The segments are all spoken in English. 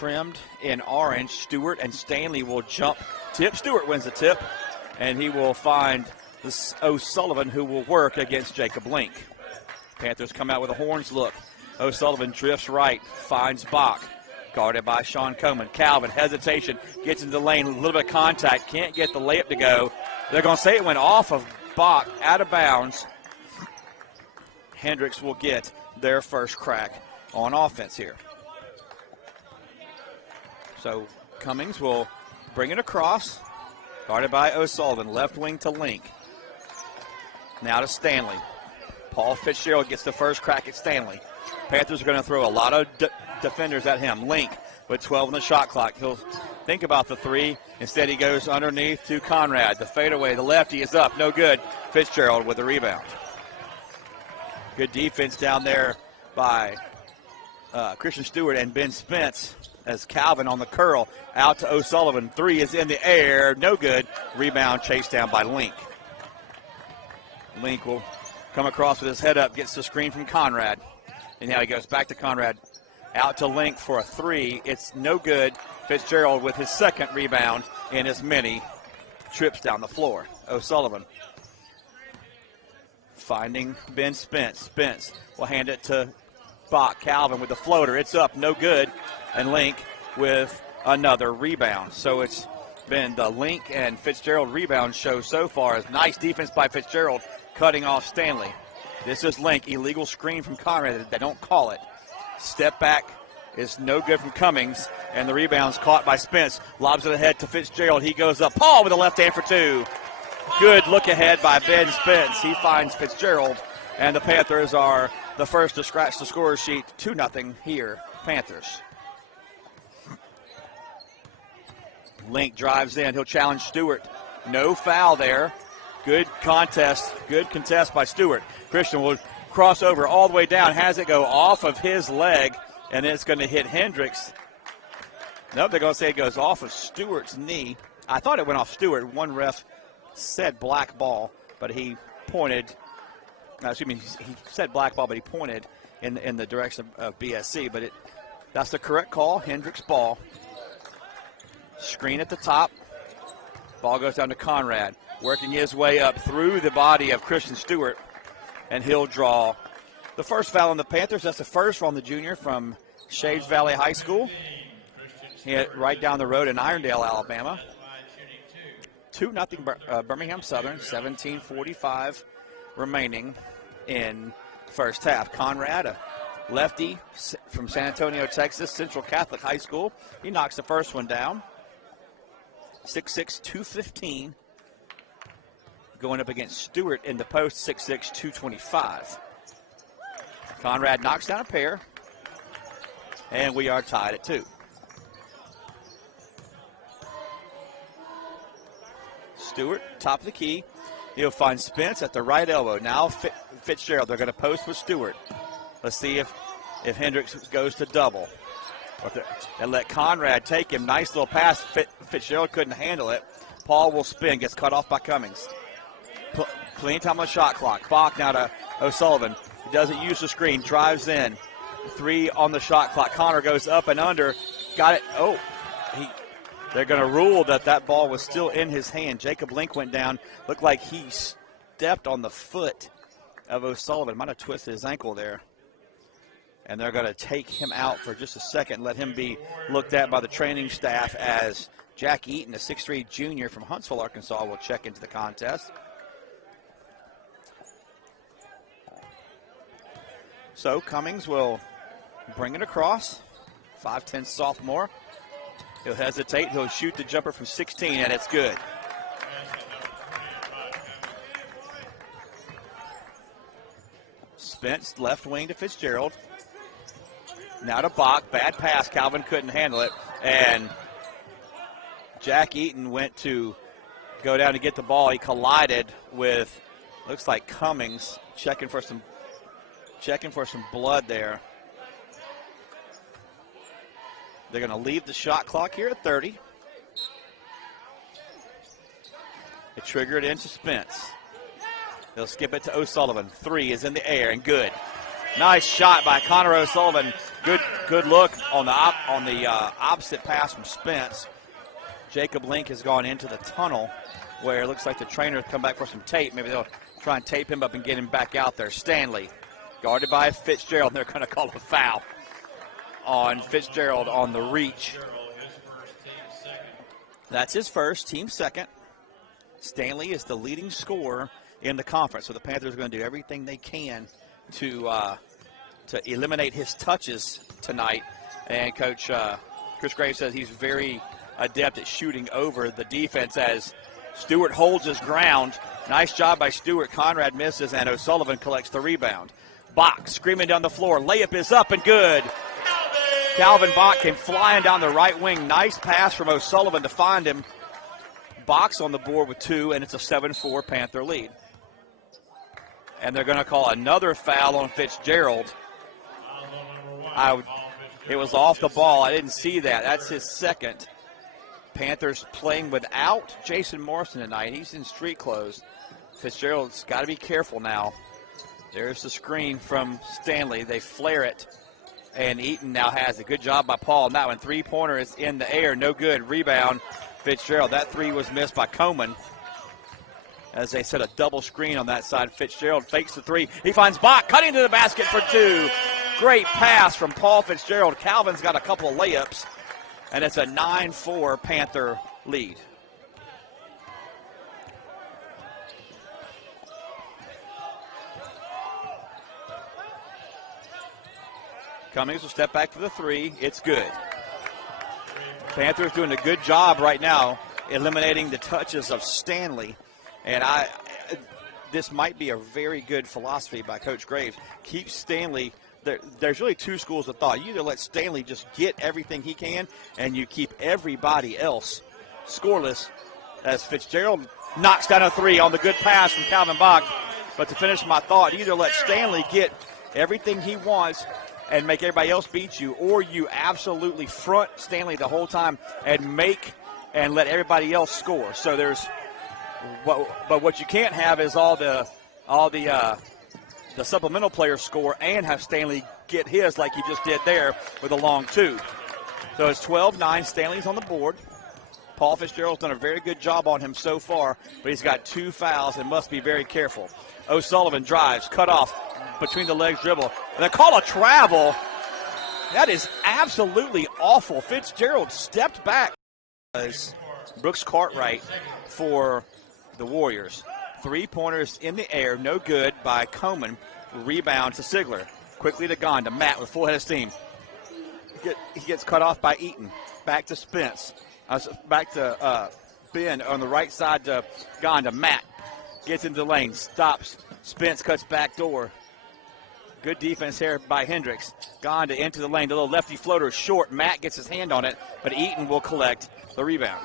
trimmed in orange. Stewart and Stanley will jump tip. Stewart wins the tip, and he will find this O'Sullivan, who will work against Jacob Link. Panthers come out with a horns look. O'Sullivan drifts right, finds Bach. Guarded by Sean Coleman. Calvin, hesitation, gets into the lane, a little bit of contact, can't get the layup to go. They're going to say it went off of Bach, out of bounds. Hendrix will get their first crack on offense here. So Cummings will bring it across, guarded by O'Sullivan, left wing to Link. Now to Stanley. Paul Fitzgerald gets the first crack at Stanley. Panthers are going to throw a lot of defenders at him. Link with 12 on the shot clock. He'll think about the three. Instead, he goes underneath to Conrad. The fadeaway, the lefty is up. No good. Fitzgerald with the rebound. Good defense down there by Christian Stewart and Ben Spence as Calvin on the curl. Out to O'Sullivan. Three is in the air. No good. Rebound chased down by Link. Link will come across with his head up. Gets the screen from Conrad. And now he goes back to Conrad. Out to Link for a three. It's no good. Fitzgerald with his second rebound in as many trips down the floor. O'Sullivan finding Ben Spence. Spence will hand it to Bach. Calvin with the floater. It's up, no good. And Link with another rebound. So it's been the Link and Fitzgerald rebound show so far. As nice defense by Fitzgerald cutting off Stanley. This is Link. Illegal screen from Conrad. They don't call it. Step back is no good from Cummings, and the rebound's caught by Spence. Lobs it ahead to Fitzgerald. He goes up. Paul with a left hand for two. Good look ahead by Ben Spence. He finds Fitzgerald, and the Panthers are the first to scratch the score sheet. 2-0 here, Panthers. Link drives in. He'll challenge Stewart. No foul there. Good contest. Good contest by Stewart. Christian will cross over all the way down, has it go off of his leg, and then it's going to hit Hendrix. Nope, they're going to say it goes off of Stewart's knee. I thought it went off Stewart. One ref said black ball, but he pointed, he said black ball, but he pointed in the direction of BSC. But that's the correct call, Hendrix ball. Screen at the top. Ball goes down to Conrad, working his way up through the body of Christian Stewart. And he'll draw the first foul on the Panthers. That's the first on the junior from Shades Valley High School. Hit right down the road in Irondale, Alabama. 2-0 Birmingham Southern, 17:45 remaining in first half. Conrad, a lefty from San Antonio, Texas, Central Catholic High School. He knocks the first one down. 6'6", 215. Going up against Stewart in the post, 6'6", 225. Conrad knocks down a pair, and we are tied at 2. Stewart, top of the key. He'll find Spence at the right elbow. Now Fitzgerald, they're going to post with Stewart. Let's see if Hendrix goes to double. And let Conrad take him. Nice little pass. Fitzgerald couldn't handle it. Paul will spin, gets cut off by Cummings. Clean time on the shot clock. Bach now to O'Sullivan. He doesn't use the screen. Drives in. 3 on the shot clock. Connor goes up and under. Got it. Oh, they're going to rule that ball was still in his hand. Jacob Link went down. Looked like he stepped on the foot of O'Sullivan. Might have twisted his ankle there. And they're going to take him out for just a second, let him be looked at by the training staff as Jack Eaton, a 6'3" junior from Huntsville, Arkansas, will check into the contest. So Cummings will bring it across. 5'10" sophomore. He'll hesitate. He'll shoot the jumper from 16, and it's good. Spence, left wing to Fitzgerald. Now to Bach. Bad pass. Calvin couldn't handle it. And Jack Eaton went to go down to get the ball. He collided with, looks like Cummings, checking for some blood there. They're going to leave the shot clock here at 30. They trigger it into Spence. They'll skip it to O'Sullivan. 3 is in the air and good. Nice shot by Connor O'Sullivan. Good look on the opposite pass from Spence. Jacob Link has gone into the tunnel where it looks like the trainer has come back for some tape. Maybe they'll try and tape him up and get him back out there. Stanley, guarded by Fitzgerald. They're going to call a foul on Fitzgerald on the reach. That's his first, team second. Stanley is the leading scorer in the conference, so the Panthers are going to do everything they can to eliminate his touches tonight. And Coach Chris Graves says he's very adept at shooting over the defense as Stewart holds his ground. Nice job by Stewart. Conrad misses, and O'Sullivan collects the rebound. Bach screaming down the floor. Layup is up and good. Calvin Bach came flying down the right wing. Nice pass from O'Sullivan to find him. Bach's on the board with 2, and it's a 7-4 Panther lead. And they're going to call another foul on Fitzgerald. It was off the ball. I didn't see that. That's his second. Panthers playing without Jason Morrison tonight. He's in street clothes. Fitzgerald's got to be careful now. There's the screen from Stanley. They flare it, and Eaton now has a good job by Paul on that one. Three-pointer is in the air. No good. Rebound, Fitzgerald. That three was missed by Coleman as they set a double screen on that side. Fitzgerald fakes the three. He finds Bach cutting to the basket for 2. Great pass from Paul Fitzgerald. Calvin's got a couple of layups, and it's a 9-4 Panther lead. Cummings will step back for the 3. It's good. Panthers doing a good job right now eliminating the touches of Stanley. And this might be a very good philosophy by Coach Graves. Keep Stanley. There's really 2 schools of thought. You either let Stanley just get everything he can, and you keep everybody else scoreless, as Fitzgerald knocks down a 3 on the good pass from Calvin Bach. But to finish my thought, either let Stanley get everything he wants and make everybody else beat you, or you absolutely front Stanley the whole time and let everybody else score. So but what you can't have is all the supplemental players score and have Stanley get his like he just did there with a long 2. So it's 12-9. Stanley's on the board. Paul Fitzgerald's done a very good job on him so far, but he's got 2 fouls and must be very careful. O'Sullivan drives, cut off, between the legs dribble. And they call a travel. That is absolutely awful. Fitzgerald stepped back. Brooks Cartwright for the Warriors. 3-pointers in the air, no good by Coleman. Rebound to Sigler. Quickly to Gonda. Matt with full head of steam. He gets cut off by Eaton. Back to Spence. Back to Ben on the right side to Gonda. Matt gets into the lane. Stops. Spence cuts back door. Good defense here by Hendrix. Gonda into the lane. The little lefty floater short. Matt gets his hand on it, but Eaton will collect the rebound.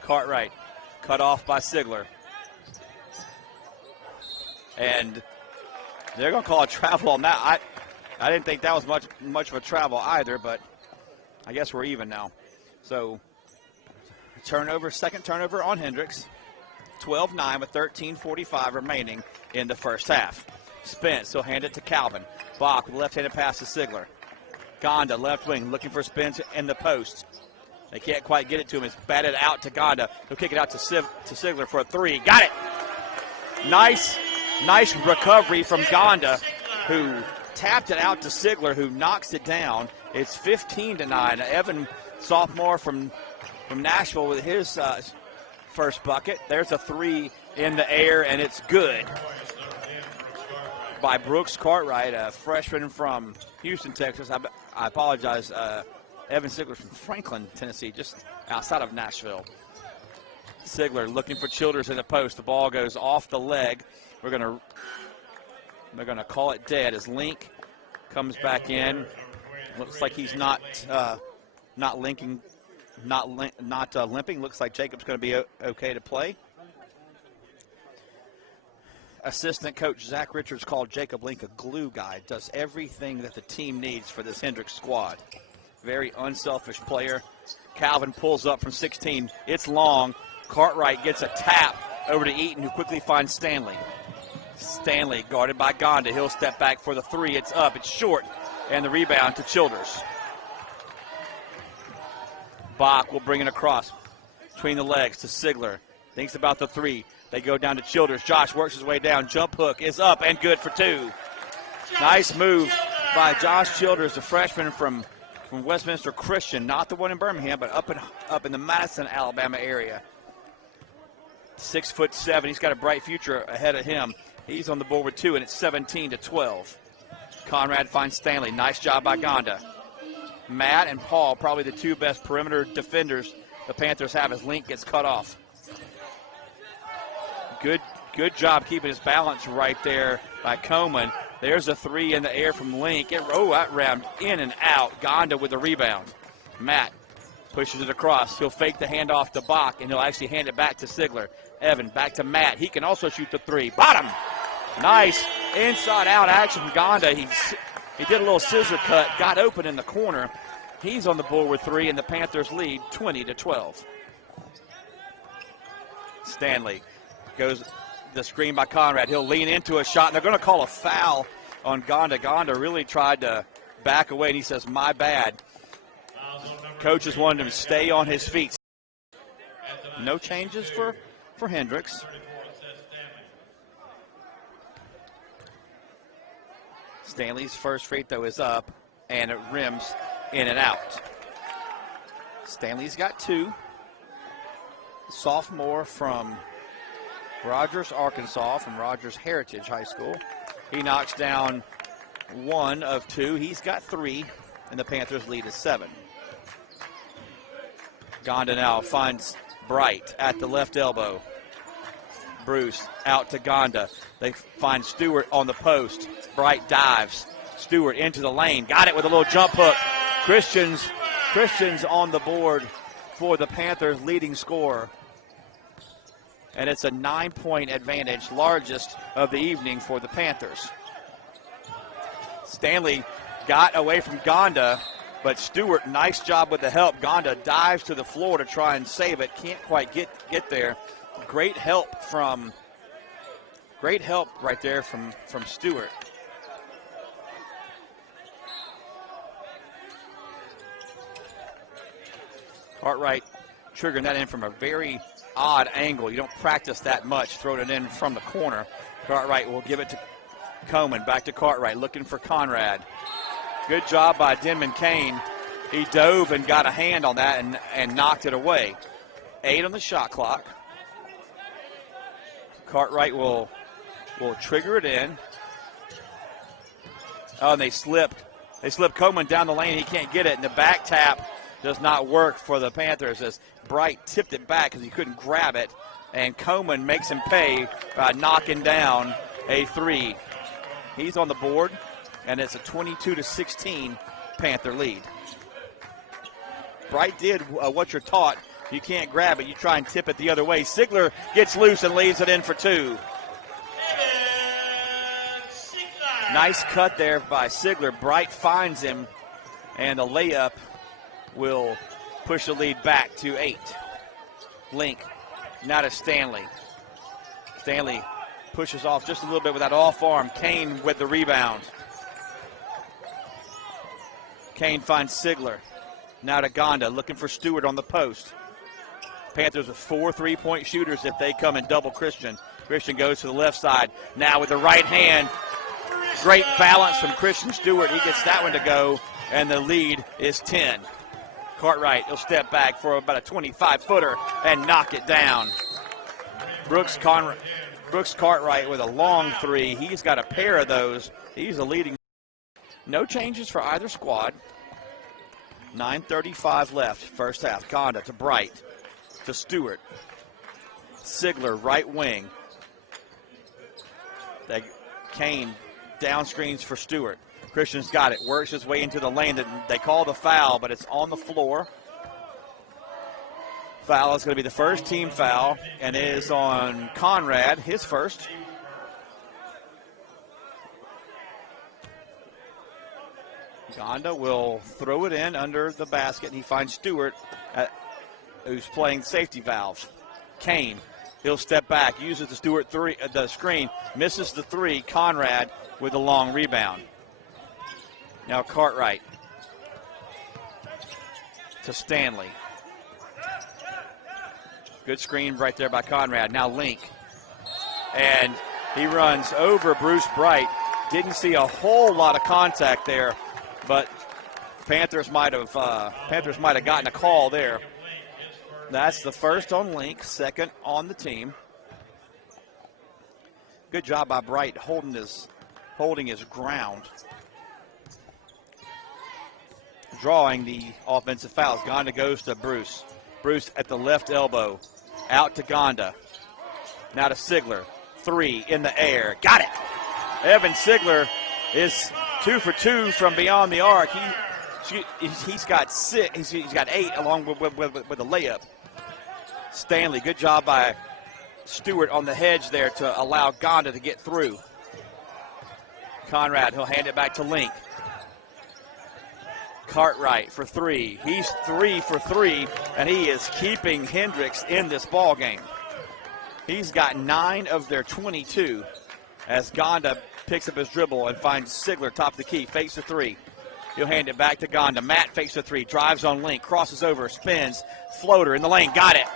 Cartwright cut off by Sigler. And they're going to call a travel on that. I didn't think that was much of a travel either, but I guess we're even now. So second turnover on Hendrix. 12-9 with 13:45 remaining in the first half. Spence will hand it to Calvin. Bach with a left-handed pass to Sigler. Gonda, left wing, looking for Spence in the post. They can't quite get it to him. It's batted out to Gonda. He'll kick it out to Sigler for a 3. Got it! Nice recovery from Gonda, who tapped it out to Sigler, who knocks it down. It's 15-9. Evan, sophomore from Nashville, with his first bucket. There's a 3 in the air, and it's good by Brooks Cartwright, a freshman from Houston, Texas. I apologize. Evan Sigler from Franklin, Tennessee, just outside of Nashville. Sigler looking for Childers in the post. The ball goes off the leg. They're gonna call it dead as Link comes back in. Looks like he's not limping. Looks like Jacob's going to be okay to play. Assistant coach Zach Richards called Jacob Link a glue guy. Does everything that the team needs for this Hendrix squad. Very unselfish player. Calvin pulls up from 16. It's long. Cartwright gets a tap over to Eaton, who quickly finds Stanley. Stanley guarded by Gonda. He'll step back for the three. It's up. It's short. And the rebound to Childers. Bach will bring it across between the legs to Sigler. Thinks about the three. They go down to Childers. Josh works his way down. Jump hook is up and good for two. Nice move by Josh Childers, the freshman from Westminster Christian, not the one in Birmingham, but up in the Madison, Alabama area. 6'7". He's got a bright future ahead of him. He's on the board with two, and it's 17-12. Conrad finds Stanley. Nice job by Gonda. Matt and Paul, probably the two best perimeter defenders the Panthers have as Link gets cut off. Good job keeping his balance right there by Coleman. There's a three in the air from Link. That round in and out. Gonda with the rebound. Matt pushes it across. He'll fake the handoff to Bach, and he'll actually hand it back to Sigler. Evan back to Matt. He can also shoot the three. Bottom. Nice inside-out action from Gonda. He did a little scissor cut, got open in the corner. He's on the board with three, and the Panthers lead 20-12. Stanley goes the screen by Conrad. He'll lean into a shot, and they're going to call a foul on Gonda. Gonda really tried to back away, and he says, my bad. Coaches wanted him to stay on his feet. No changes for Hendrix. Stanley's first free throw is up, and it rims in and out. Stanley's got two. Sophomore from Rogers, Arkansas, from Rogers Heritage High School. He knocks down one of two. He's got three, and the Panthers lead is 7. Gonda now finds Bright at the left elbow. Bruce out to Gonda. They find Stewart on the post. Bright dives. Stewart into the lane. Got it with a little jump hook. Christian's on the board for the Panthers' leading scorer. And it's a 9-point advantage, largest of the evening for the Panthers. Stanley got away from Gonda, but Stewart, nice job with the help. Gonda dives to the floor to try and save it. Can't quite get there. Great help right there from Stewart. Cartwright triggering that in from a very odd angle. You don't practice that much, throwing it in from the corner. Cartwright will give it to Coleman. Back to Cartwright, looking for Conrad. Good job by Denman Kane. He dove and got a hand on that and knocked it away. 8 on the shot clock. Cartwright will trigger it in. Oh, and they slip Coleman down the lane. He can't get it, and the back tap does not work for the Panthers as Bright tipped it back because he couldn't grab it, and Coleman makes him pay by knocking down a three. He's on the board, and it's a 22-16 Panther lead. Bright did what you're taught. You can't grab it. You try and tip it the other way. Sigler gets loose and leaves it in for two. Nice cut there by Sigler. Bright finds him, and the layup will push the lead back to 8. Link now to Stanley. Stanley pushes off just a little bit with that off arm. Kane with the rebound. Kane finds Sigler. Now to Gonda, looking for Stewart on the post. Panthers with 4 3-point shooters if they come and double Christian. Christian goes to the left side. Now with the right hand. Great balance from Christian Stewart. He gets that one to go, and the lead is 10. Cartwright will step back for about a 25-footer and knock it down. Brooks Cartwright with a long three. He's got a pair of those. He's the leading. No changes for either squad. 9:35 left, first half. Gonda to Bright, to Stewart. Sigler, right wing. Kane down screens for Stewart. Christian's got it, works his way into the lane. That they call the foul, but it's on the floor. Foul is going to be the first team foul, and it is on Conrad, his first. Gonda will throw it in under the basket, and he finds Stewart, who's playing safety valve. Kane He'll step back, uses the screen, misses the three. Conrad with a long rebound. Now Cartwright to Stanley. Good screen right there by Conrad. Now Link. And he runs over Bruce Bright. Didn't see a whole lot of contact there, but Panthers might have gotten a call there. That's the first on Link, second on the team. Good job by Bright holding his ground. Drawing the offensive fouls. Gonda goes to Bruce. Bruce at the left elbow. Out to Gonda. Now to Sigler. Three in the air. Got it! Evan Sigler is 2 for 2 from beyond the arc. He's got 6. He's got 8 along with a layup. Stanley, good job by Stewart on the hedge there to allow Gonda to get through. Conrad, he'll hand it back to Link. Cartwright for 3. He's 3 for 3, and he is keeping Hendrix in this ball game. He's got 9 of their 22 as Gonda picks up his dribble and finds Sigler top of the key. Fakes the 3. He'll hand it back to Gonda. Matt fakes the 3, drives on Link, crosses over, spins, floater in the lane. Got it.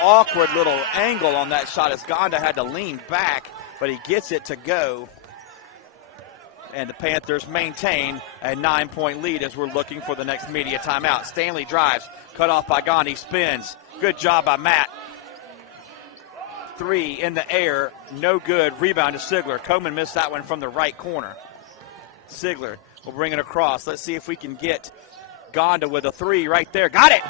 Awkward little angle on that shot as Gonda had to lean back, but he gets it to go. And the Panthers maintain a 9-point lead as we're looking for the next media timeout. Stanley drives, cut off by Gandhi, spins. Good job by Matt. 3 in the air, no good. Rebound to Sigler. Coleman missed that one from the right corner. Sigler will bring it across. Let's see if we can get Gonda with a 3 right there. Got it!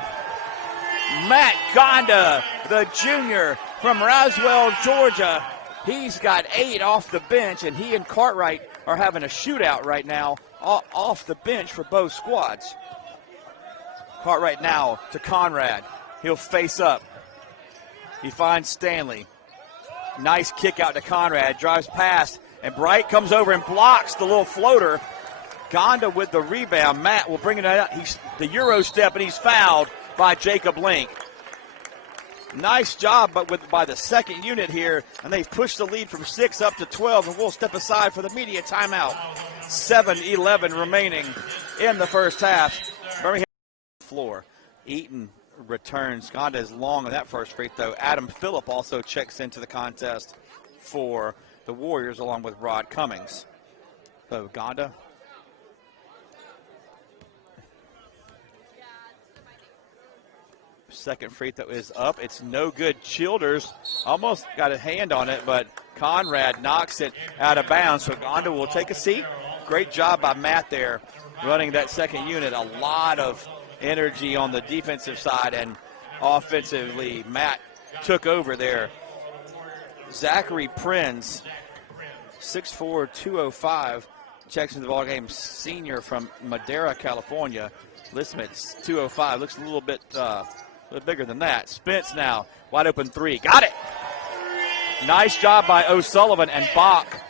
Matt Gonda, the junior from Roswell, Georgia. He's got 8 off the bench, and he and Cartwright are having a shootout right now off the bench for both squads. Cartwright now to Conrad. He'll face up. He finds Stanley. Nice kick out to Conrad. Drives past, and Bright comes over and blocks the little floater. Gonda with the rebound. Matt will bring it out. He's the Euro step, and he's fouled by Jacob Link. Nice job by the second unit here, and they've pushed the lead from 6 up to 12, and we'll step aside for the media timeout. 7:11 remaining in the first half. Birmingham floor. Eaton returns. Gonda is long on that first free throw. Adam Phillip also checks into the contest for the Warriors along with Rod Cummings. So Gonda. Second free throw is up. It's no good. Childers almost got a hand on it, but Conrad knocks it out of bounds. So Gonda will take a seat. Great job by Matt there running that second unit. A lot of energy on the defensive side, and offensively, Matt took over there. Zachary Prinz, 6'4", 205, checks into the ballgame. Senior from Madera, California. Lismit's 205. Looks a little bit bigger than that. Spence now, wide open 3. Got it! Nice job by O'Sullivan, and Bach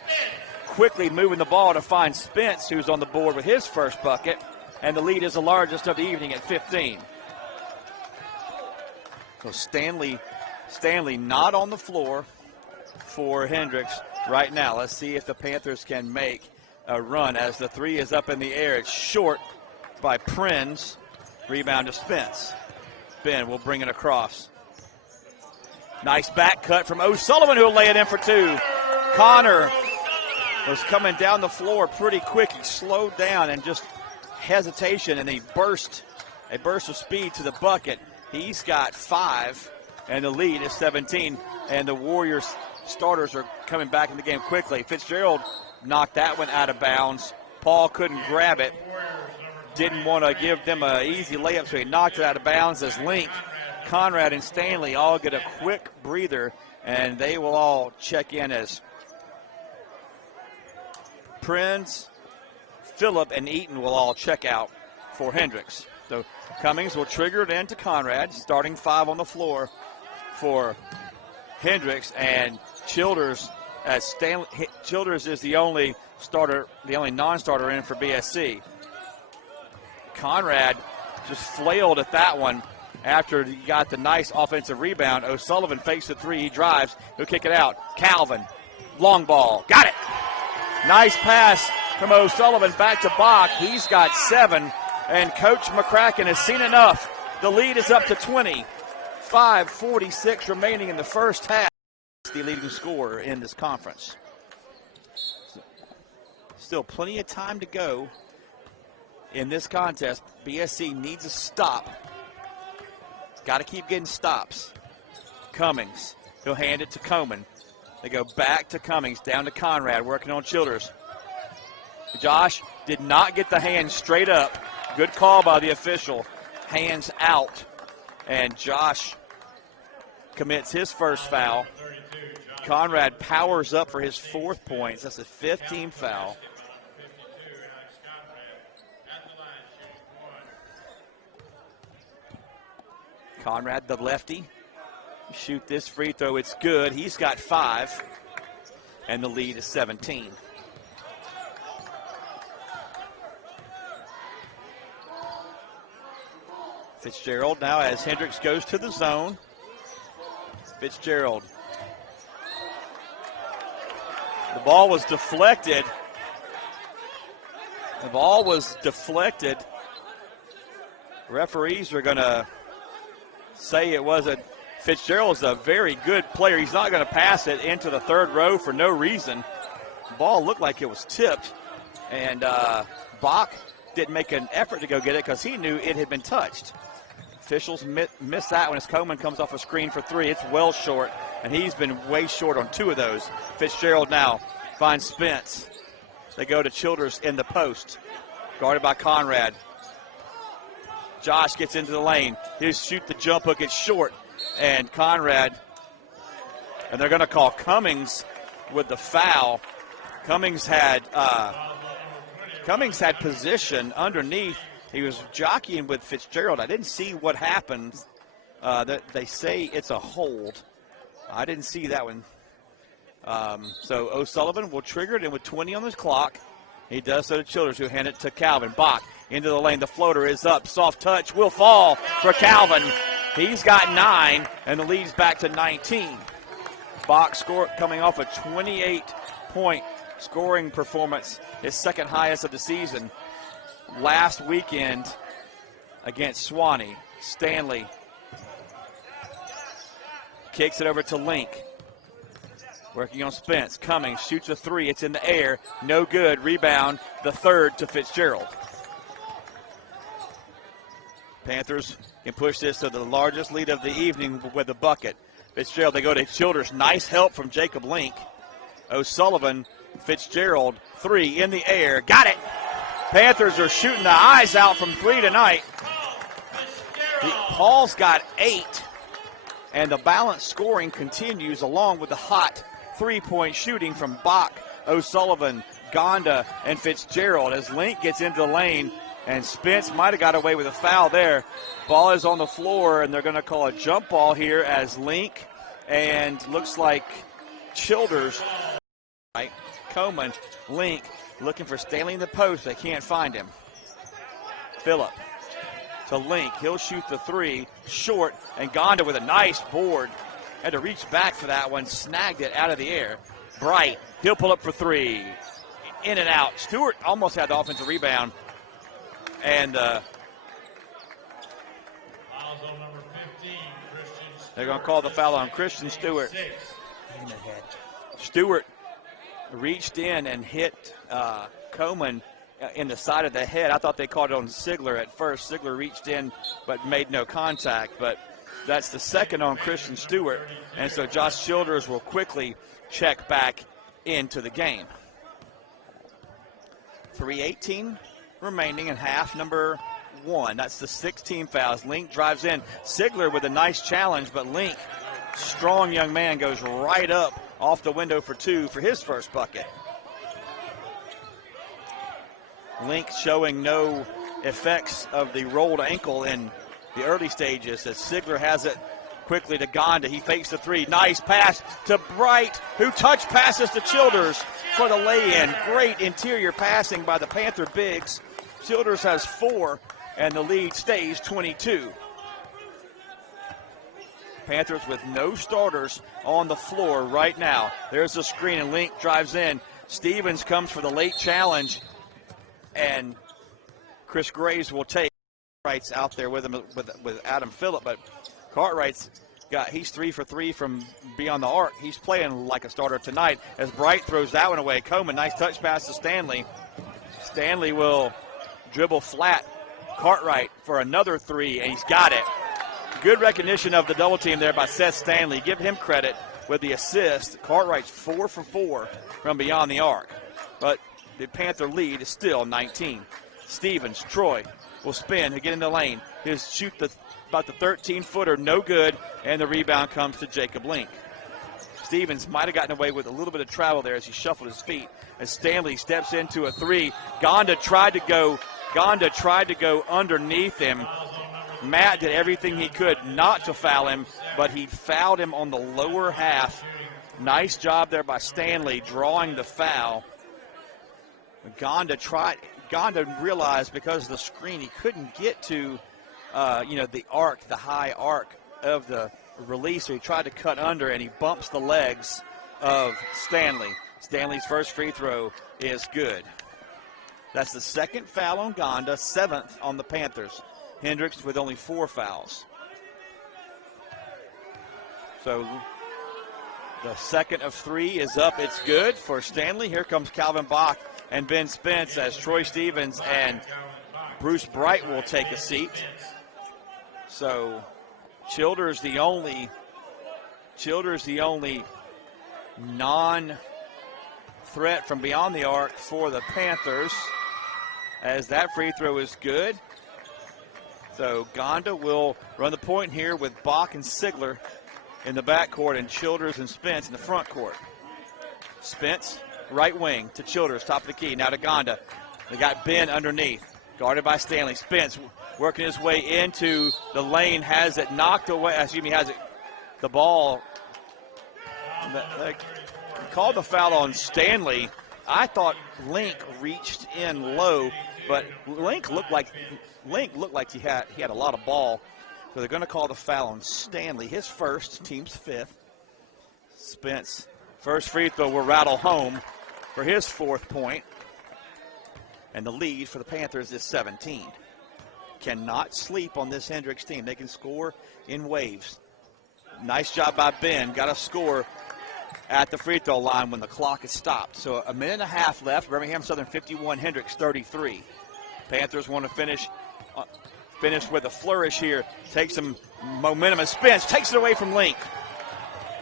quickly moving the ball to find Spence, who's on the board with his first bucket, and the lead is the largest of the evening at 15. So Stanley not on the floor for Hendrix right now. Let's see if the Panthers can make a run as the 3 is up in the air. It's short by Prinz. Rebound to Spence. Ben will bring it across. Nice back cut from O'Sullivan, who'll lay it in for 2. Connor was coming down the floor pretty quick. He slowed down and just hesitation, and he burst of speed to the bucket. He's got 5, and the lead is 17. And the Warriors starters are coming back in the game quickly. Fitzgerald knocked that one out of bounds. Paul couldn't grab it. Didn't want to give them an easy layup, so he knocked it out of bounds as Link, Conrad, and Stanley all get a quick breather, and they will all check in as Prinz, Phillip, and Eaton will all check out for Hendrix. So Cummings will trigger it into Conrad, starting 5 on the floor for Hendrix, and Childers, as Childers is the only non-starter in for BSC. Conrad just flailed at that one, after he got the nice offensive rebound. O'Sullivan fakes the three. He drives. He'll kick it out. Calvin, long ball. Got it. Nice pass from O'Sullivan back to Bach. He's got 7, and Coach McCracken has seen enough. The lead is up to 20. 5:46 remaining in the first half. The leading scorer in this conference. Still plenty of time to go in this contest. BSC needs a stop. Got to keep getting stops. Cummings, he'll hand it to Coleman. They go back to Cummings, down to Conrad, working on Childers. Josh did not get the hand straight up. Good call by the official. Hands out. And Josh commits his first foul. Conrad powers up for his 4th points. That's a 5th-team foul. Conrad, the lefty, shoot this free throw. It's good. He's got 5, and the lead is 17. Fitzgerald now as Hendrix goes to the zone. Fitzgerald. The ball was deflected. Referees are going to say it wasn't. Fitzgerald's a very good player. He's not going to pass it into the 3rd row for no reason. The ball looked like it was tipped, and Bach didn't make an effort to go get it because he knew it had been touched. Officials miss that one as Coleman comes off a screen for 3. It's well short, and he's been way short on 2 of those. Fitzgerald now finds Spence. They go to Childers in the post, guarded by Conrad. Josh gets into the lane. He'll shoot the jump hook. It's short, and Conrad, and they're going to call Cummings with the foul. Cummings had position underneath. He was jockeying with Fitzgerald. I didn't see what happened. They say it's a hold. I didn't see that one. So O'Sullivan will trigger it, and with 20 on his clock, he does so to Childers, who hand it to Calvin. Bach into the lane. The floater is up. Soft touch will fall for Calvin. He's got 9, and the lead's back to 19. Bach score coming off a 28-point scoring performance, his 2nd highest of the season. Last weekend against Swanee. Stanley kicks it over to Link. Working on Spence. Cummings shoots a 3. It's in the air. No good. Rebound. The 3rd to Fitzgerald. Panthers can push this to the largest lead of the evening with a bucket. Fitzgerald, they go to Childers. Nice help from Jacob Link. O'Sullivan, Fitzgerald, 3 in the air. Got it. Panthers are shooting the eyes out from 3 tonight. Paul's got 8, and the balanced scoring continues along with the hot 3-point shooting from Bach, O'Sullivan, Gonda, and Fitzgerald as Link gets into the lane, and Spence might have got away with a foul there. Ball is on the floor, and they're going to call a jump ball here as Link and looks like Childers, right? Coleman, Link, looking for Stanley in the post. They can't find him. Phillip to Link. He'll shoot the 3. Short, and Gonda with a nice board. Had to reach back for that one. Snagged it out of the air. Bright. He'll pull up for 3. In and out. Stewart almost had the offensive rebound. And they're going to call the foul on Christian Stewart. Stewart reached in and hit Coleman in the side of the head. I thought they called it on Sigler at first. Sigler reached in but made no contact. But that's the 2nd on Christian Stewart. And so Josh Childers will quickly check back into the game. 3:18 remaining in half number 1. That's the 16 fouls. Link drives in. Sigler with a nice challenge, but Link, strong young man, goes right up off the window for 2 for his first bucket. Link showing no effects of the rolled ankle in the early stages as Sigler has it quickly to Gonda. He fakes the 3. Nice pass to Bright, who touch passes to Childers for the lay-in. Great interior passing by the Panther bigs. Childers has 4, and the lead stays 22. Panthers with no starters on the floor right now. There's the screen, and Link drives in. Stevens comes for the late challenge, and Chris Graves will take. Cartwright's out there with him with Adam Phillip, but he's 3 for 3 from beyond the arc. He's playing like a starter tonight as Bright throws that one away. Coleman, nice touch pass to Stanley. Stanley will dribble flat. Cartwright for another 3, and he's got it. Good recognition of the double team there by Seth Stanley. Give him credit with the assist. Cartwright's 4 for 4 from beyond the arc, but the Panther lead is still 19. Stevens, Troy will spin to get in the lane. He'll shoot about the 13-footer, no good, and the rebound comes to Jacob Link. Stevens might have gotten away with a little bit of travel there as he shuffled his feet. As Stanley steps into a 3, Gonda tried to go underneath him. Matt did everything he could not to foul him, but he fouled him on the lower half. Nice job there by Stanley drawing the foul. Gonda realized because of the screen he couldn't get to the arc, the high arc of the release, so he tried to cut under, and he bumps the legs of Stanley. Stanley's first free throw is good. That's the second foul on Gonda, 7th on the Panthers. Hendrix with only 4 fouls. So the second of 3 is up. It's good for Stanley. Here comes Calvin Bach and Ben Spence as Troy Stevens and Bruce Bright will take a seat. So Childers the only non-threat from beyond the arc for the Panthers, as that free throw is good. So Gonda will run the point here with Bach and Sigler in the backcourt and Childers and Spence in the front court. Spence, right wing to Childers, top of the key. Now to Gonda. They got Ben underneath, guarded by Stanley. Spence working his way into the lane, has it knocked away. The ball. They called the foul on Stanley. I thought Link reached in low, but Link looked like he had a lot of ball. So they're going to call the foul on Stanley, his first, team's 5th. Spence, first free throw will rattle home for his 4th point. And the lead for the Panthers is 17. Cannot sleep on this Hendrix team. They can score in waves. Nice job by Ben. Got a score at the free throw line when the clock is stopped. So a minute and a half left. Birmingham Southern 51, Hendrix 33. Panthers want to finish with a flourish here. Take some momentum. And Spence takes it away from Link.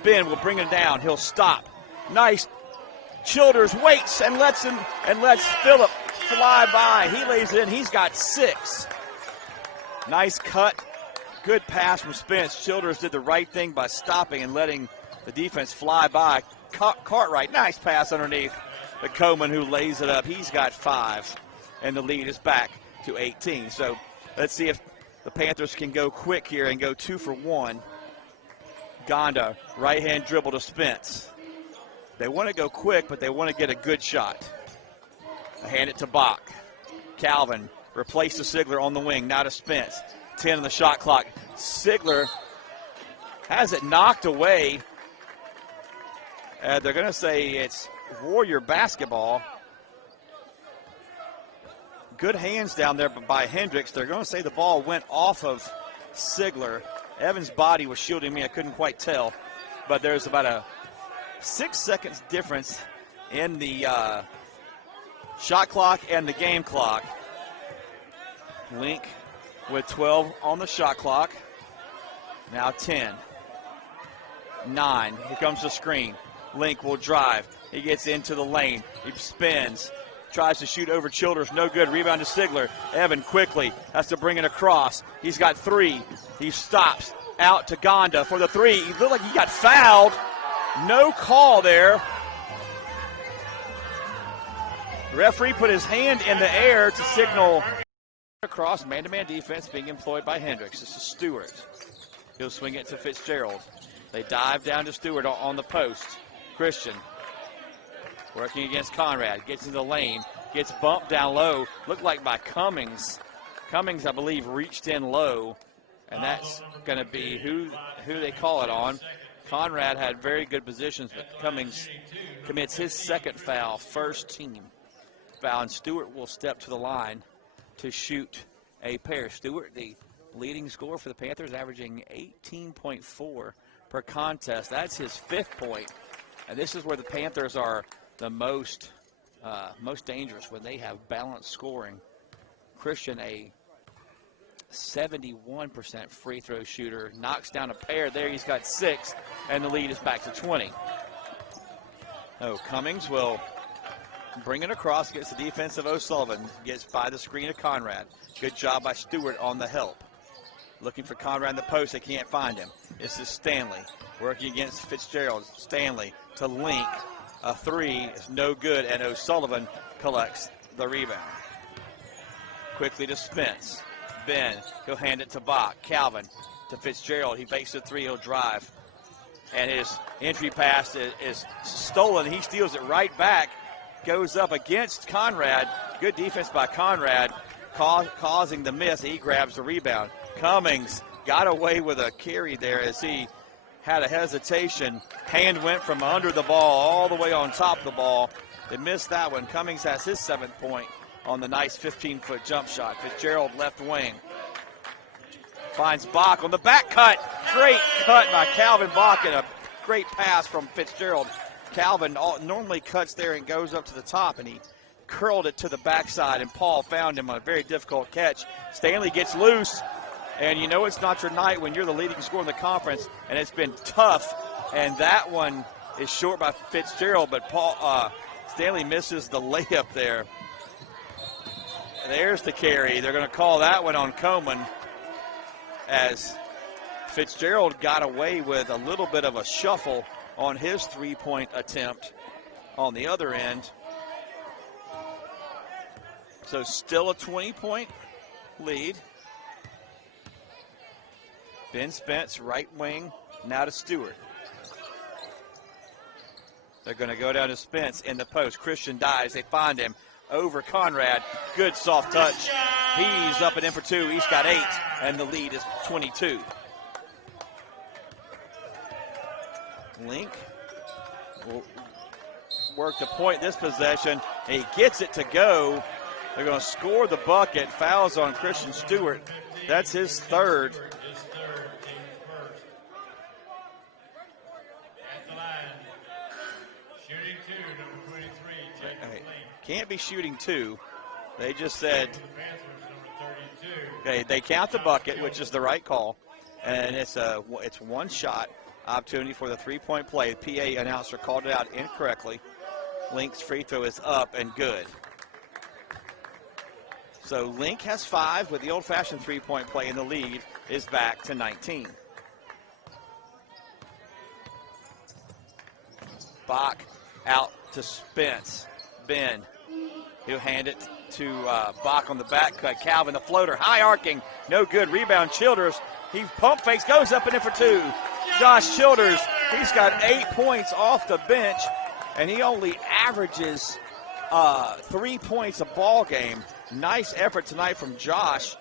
Ben will bring it down. He'll stop. Nice. Childers waits and lets Phillip fly by. He lays it in. He's got 6. Nice cut. Good pass from Spence. Childers did the right thing by stopping and letting the defense fly by. Cartwright, nice pass underneath the Coleman, who lays it up. He's got 5, and the lead is back to 18. So let's see if the Panthers can go quick here and go 2 for 1. Gonda, right-hand dribble to Spence. They want to go quick, but they want to get a good shot. They hand it to Bach. Calvin replaced to Sigler on the wing, now to Spence. 10 on the shot clock. Sigler has it knocked away. They're going to say it's Warrior basketball. Good hands down there by Hendrix. They're going to say the ball went off of Sigler. Evan's body was shielding me. I couldn't quite tell. But there's about a 6 seconds difference in the shot clock and the game clock. Link with 12 on the shot clock. Now 10. 9. Here comes the screen. Link will drive. He gets into the lane. He spins. Tries to shoot over Childers. No good. Rebound to Sigler. Evan quickly has to bring it across. He's got 3. He stops. Out to Gonda for the 3. He looked like he got fouled. No call there. The referee put his hand in the air to signal across. Man-to-man defense being employed by Hendrix. This is Stewart. He'll swing it to Fitzgerald. They dive down to Stewart on the post. Christian working against Conrad. Gets in the lane. Gets bumped down low. Looked like by Cummings. Cummings, I believe, reached in low and that's going to be who they call it on. Conrad had very good positions, but Cummings commits his second foul, first team foul, and Stewart will step to the line to shoot a pair. Stewart, the leading scorer for the Panthers, averaging 18.4 per contest. That's his 5th point, and this is where the Panthers are the most dangerous, when they have balanced scoring. Christian, a 71% free throw shooter, knocks down a pair there. He's got 6, and the lead is back to 20. Oh, Cummings will bring it across, gets the defense of O'Sullivan, gets by the screen of Conrad. Good job by Stewart on the help. Looking for Conrad in the post, they can't find him. This is Stanley working against Fitzgerald. Stanley to Link. A 3 is no good, and O'Sullivan collects the rebound. Quickly to Spence. Ben, he'll hand it to Bach. Calvin to Fitzgerald. He fakes the 3, he'll drive. And his entry pass is stolen. He steals it right back. Goes up against Conrad. Good defense by Conrad, causing the miss. He grabs the rebound. Cummings got away with a carry there as he had a hesitation. Hand went from under the ball all the way on top of the ball. They missed that one. Cummings has his 7th point on the nice 15-foot jump shot. Fitzgerald left wing. Finds Bach on the back cut. Great cut by Calvin Bach, and a great pass from Fitzgerald. Calvin normally cuts there and goes up to the top, and he curled it to the backside, and Paul found him on a very difficult catch. Stanley gets loose, and you know it's not your night when you're the leading scorer in the conference, and it's been tough, and that one is short by Fitzgerald, but Stanley misses the layup there. There's the carry. They're going to call that one on Coleman, as Fitzgerald got away with a little bit of a shuffle on his 3-point attempt on the other end. So still a 20-point lead. Ben Spence, right wing, now to Stewart. They're going to go down to Spence in the post. Christian dives. They find him over Conrad. Good soft touch. He's up and in for 2. He's got 8, and the lead is 22. Link will work the point this possession. He gets it to go. They're going to score the bucket. Fouls on Christian Stewart. That's his 3rd. Can't be shooting 2. They just said, okay, they count the bucket, which is the right call, and it's one shot opportunity for the 3-point play. The PA announcer called it out incorrectly. Link's free throw is up and good. So Link has 5 with the old-fashioned 3-point play, and the lead is back to 19. Bach out to Spence. Ben, he'll hand it to Bach on the back cut. Calvin, the floater, high arcing, no good. Rebound, Childers. He pump fakes, goes up and in for 2. Josh Childers, he's got 8 points off the bench, and he only averages 3 points a ball game. Nice effort tonight from Josh.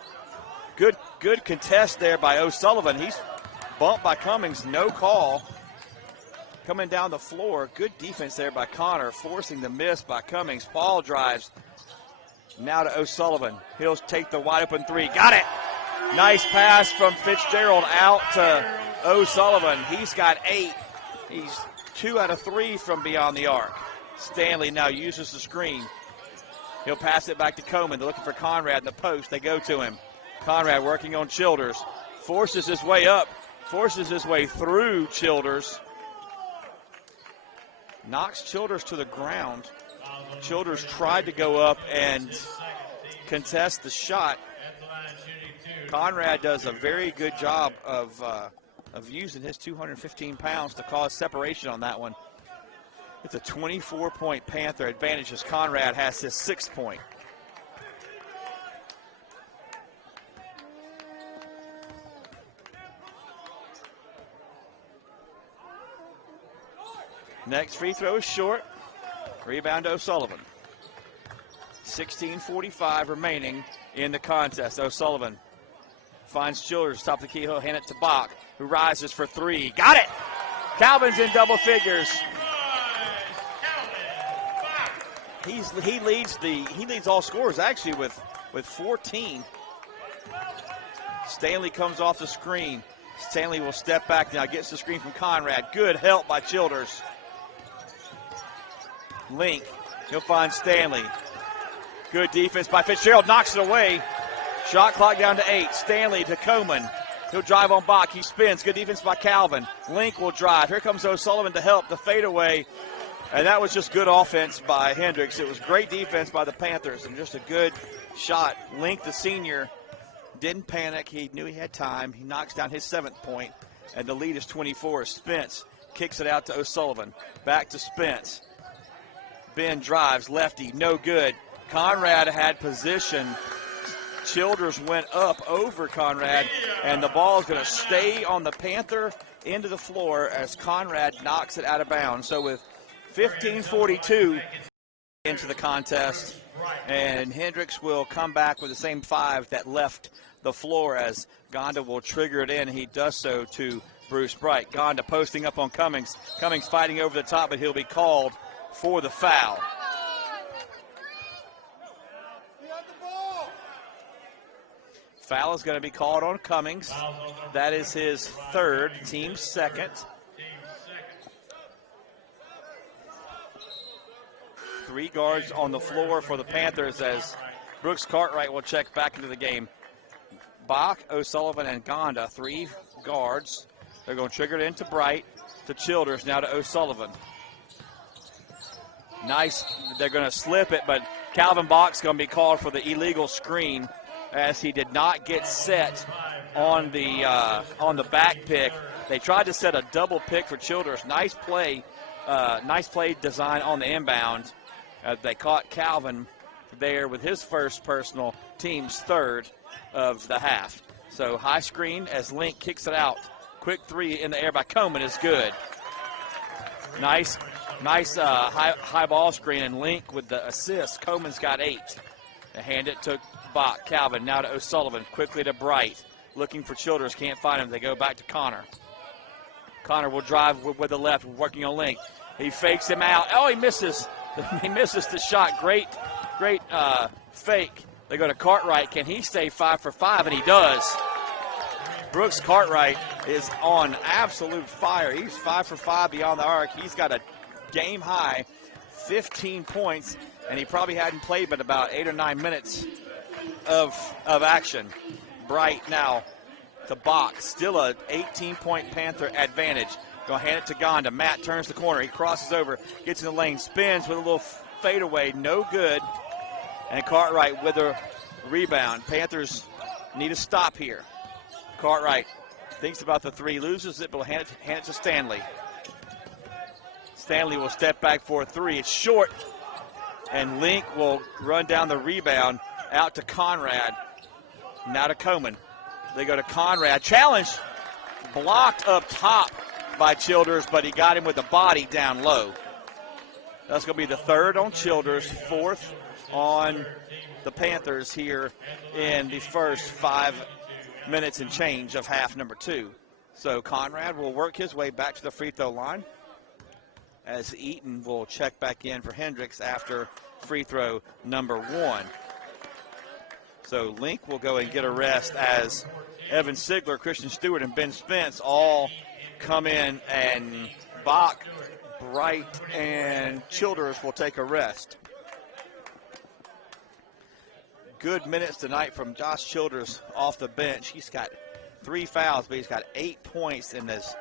Good contest there by O'Sullivan. He's bumped by Cummings, no call. Coming down the floor, good defense there by Connor, forcing the miss by Cummings. Paul drives now to O'Sullivan. He'll take the wide open 3. Got it! Nice pass from Fitzgerald out to O'Sullivan. He's got 8. He's 2 out of 3 from beyond the arc. Stanley now uses the screen. He'll pass it back to Coleman. They're looking for Conrad in the post. They go to him. Conrad working on Childers. Forces his way up. Forces his way through Childers. Knocks Childers to the ground. Childers tried to go up and contest the shot. Conrad does a very good job of using his 215 pounds to cause separation on that one. It's a 24-point Panther advantage as Conrad has his 6th point. Next free throw is short. Rebound O'Sullivan. 16:45 remaining in the contest. O'Sullivan finds Childers, top of the key, he'll hand it to Bach, who rises for three. Got it! Calvin's in double figures. He leads all scorers actually with 14. Stanley comes off the screen. Stanley will step back now, gets the screen from Conrad. Good help by Childers. Link, he'll find Stanley. Good defense by Fitzgerald, knocks it away. Shot clock down to 8. Stanley to Coman. He'll drive on Bach. He spins. Good defense by Calvin. Link will drive. Here comes O'Sullivan to help. The fadeaway. And that was just good offense by Hendrix. It was great defense by the Panthers and just a good shot. Link, the senior, didn't panic. He knew he had time. He knocks down his 7th point, and the lead is 24. Spence kicks it out to O'Sullivan. Back to Spence. Ben drives, lefty, no good. Conrad had position. Childers went up over Conrad, and the ball is going to stay on the Panther into the floor as Conrad knocks it out of bounds. So with 15:42 into the contest, and Hendrix will come back with the same 5 that left the floor as Gonda will trigger it in. He does so to Bruce Bright. Gonda posting up on Cummings. Cummings fighting over the top, but he'll be called for the foul. Foul is going to be called on Cummings. That is his 3rd, team 2nd. 3 guards on the floor for the Panthers as Brooks Cartwright will check back into the game. Bach, O'Sullivan, and Gonda, 3 guards. They're going to trigger it into Bright, to Childers, now to O'Sullivan. Nice, they're going to slip it, but Calvin Bach's going to be called for the illegal screen as he did not get set on the back pick. They tried to set a double pick for Childers. Nice play design on the inbound. They caught Calvin there with his first personal, team's 3rd of the half. So high screen as Link kicks it out. Quick 3 in the air by Coman is good. Nice high ball screen, and Link with the assist. Coman's got 8. They hand it to Bach. Calvin now to O'Sullivan. Quickly to Bright. Looking for Childers. Can't find him. They go back to Connor. Connor will drive with the left, working on Link. He fakes him out. Oh, he misses. He misses the shot. Great fake. They go to Cartwright. Can he stay 5 for 5? And he does. Brooks Cartwright is on absolute fire. He's 5 for 5 beyond the arc. He's got a game high 15 points, and he probably hadn't played but about 8 or 9 minutes of action. Bright now to Bach. Still a 18-point Panther advantage. Going to hand it to Gonda. Matt turns the corner. He crosses over, gets in the lane, spins with a little fadeaway. No good. And Cartwright with a rebound. Panthers need a stop here. Cartwright thinks about the 3, loses it, but will hand it to Stanley. Stanley will step back for a 3. It's short, and Link will run down the rebound out to Conrad. Now to Coman. They go to Conrad. Challenge blocked up top by Childers, but he got him with the body down low. That's going to be the 3rd on Childers, 4th on the Panthers here in the first 5 minutes and change of half number 2. So Conrad will work his way back to the free throw line as Eaton will check back in for Hendrix after free throw number 1. So Link will go and get a rest as Evan Sigler, Christian Stewart, and Ben Spence all come in, and Bach, Bright, and Childers will take a rest. Good minutes tonight from Josh Childers off the bench. He's got 3 fouls, but he's got 8 points in this.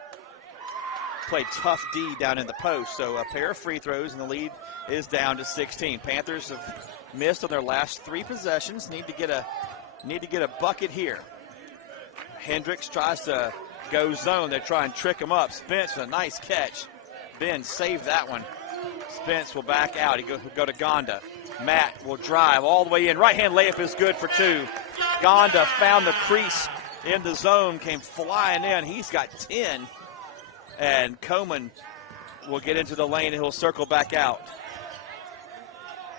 Played tough D down in the post. So a pair of free throws, and the lead is down to 16. Panthers have missed on their last 3 possessions. Need to get a bucket here. Hendrix tries to go zone. They try and trick him up. Spence with a nice catch. Ben saved that one. Spence will back out. He go to Gonda. Matt will drive all the way in. Right-hand layup is good for 2. Gonda found the crease in the zone, came flying in. He's got 10. And Coman will get into the lane, and he'll circle back out.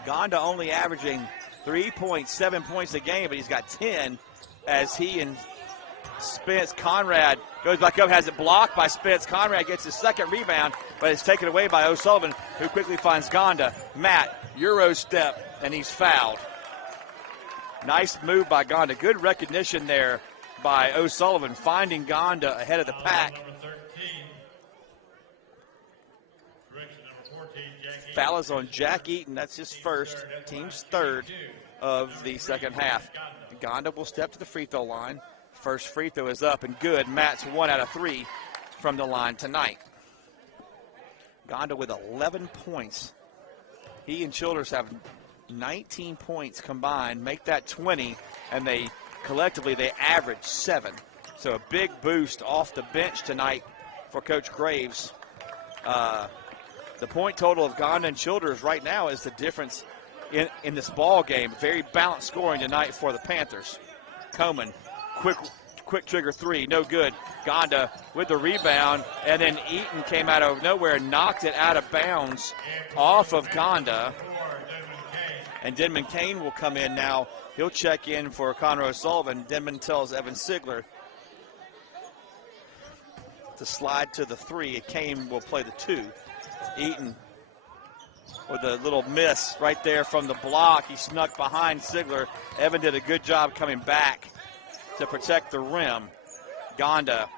Gonda only averaging 3.7 points a game, but he's got 10 as he and Spence. Conrad goes back up, has it blocked by Spence. Conrad gets his second rebound, but it's taken away by O'Sullivan, who quickly finds Gonda. Matt, Euro step, and he's fouled. Nice move by Gonda. Good recognition there by O'Sullivan, finding Gonda ahead of the pack. Foul is on Jack Eaton. That's his first, team's third of the second half. Gonda will step to the free throw line. First free throw is up and good. Matt's 1 out of 3 from the line tonight. Gonda with 11 points. He and Childers have 19 points combined, make that 20, and they collectively average 7. So a big boost off the bench tonight for Coach Graves. The point total of Gonda and Childers right now is the difference in this ball game. Very balanced scoring tonight for the Panthers. Coleman, quick trigger three, no good. Gonda with the rebound, and then Eaton came out of nowhere and knocked it out of bounds off of Gonda. And Denman Kane will come in now. He'll check in for Conroe O'Sullivan. Denman tells Evan Sigler to slide to the 3. Kane will play the 2. Eaton with a little miss right there from the block. He snuck behind Sigler. Evan did a good job coming back to protect the rim. Gonda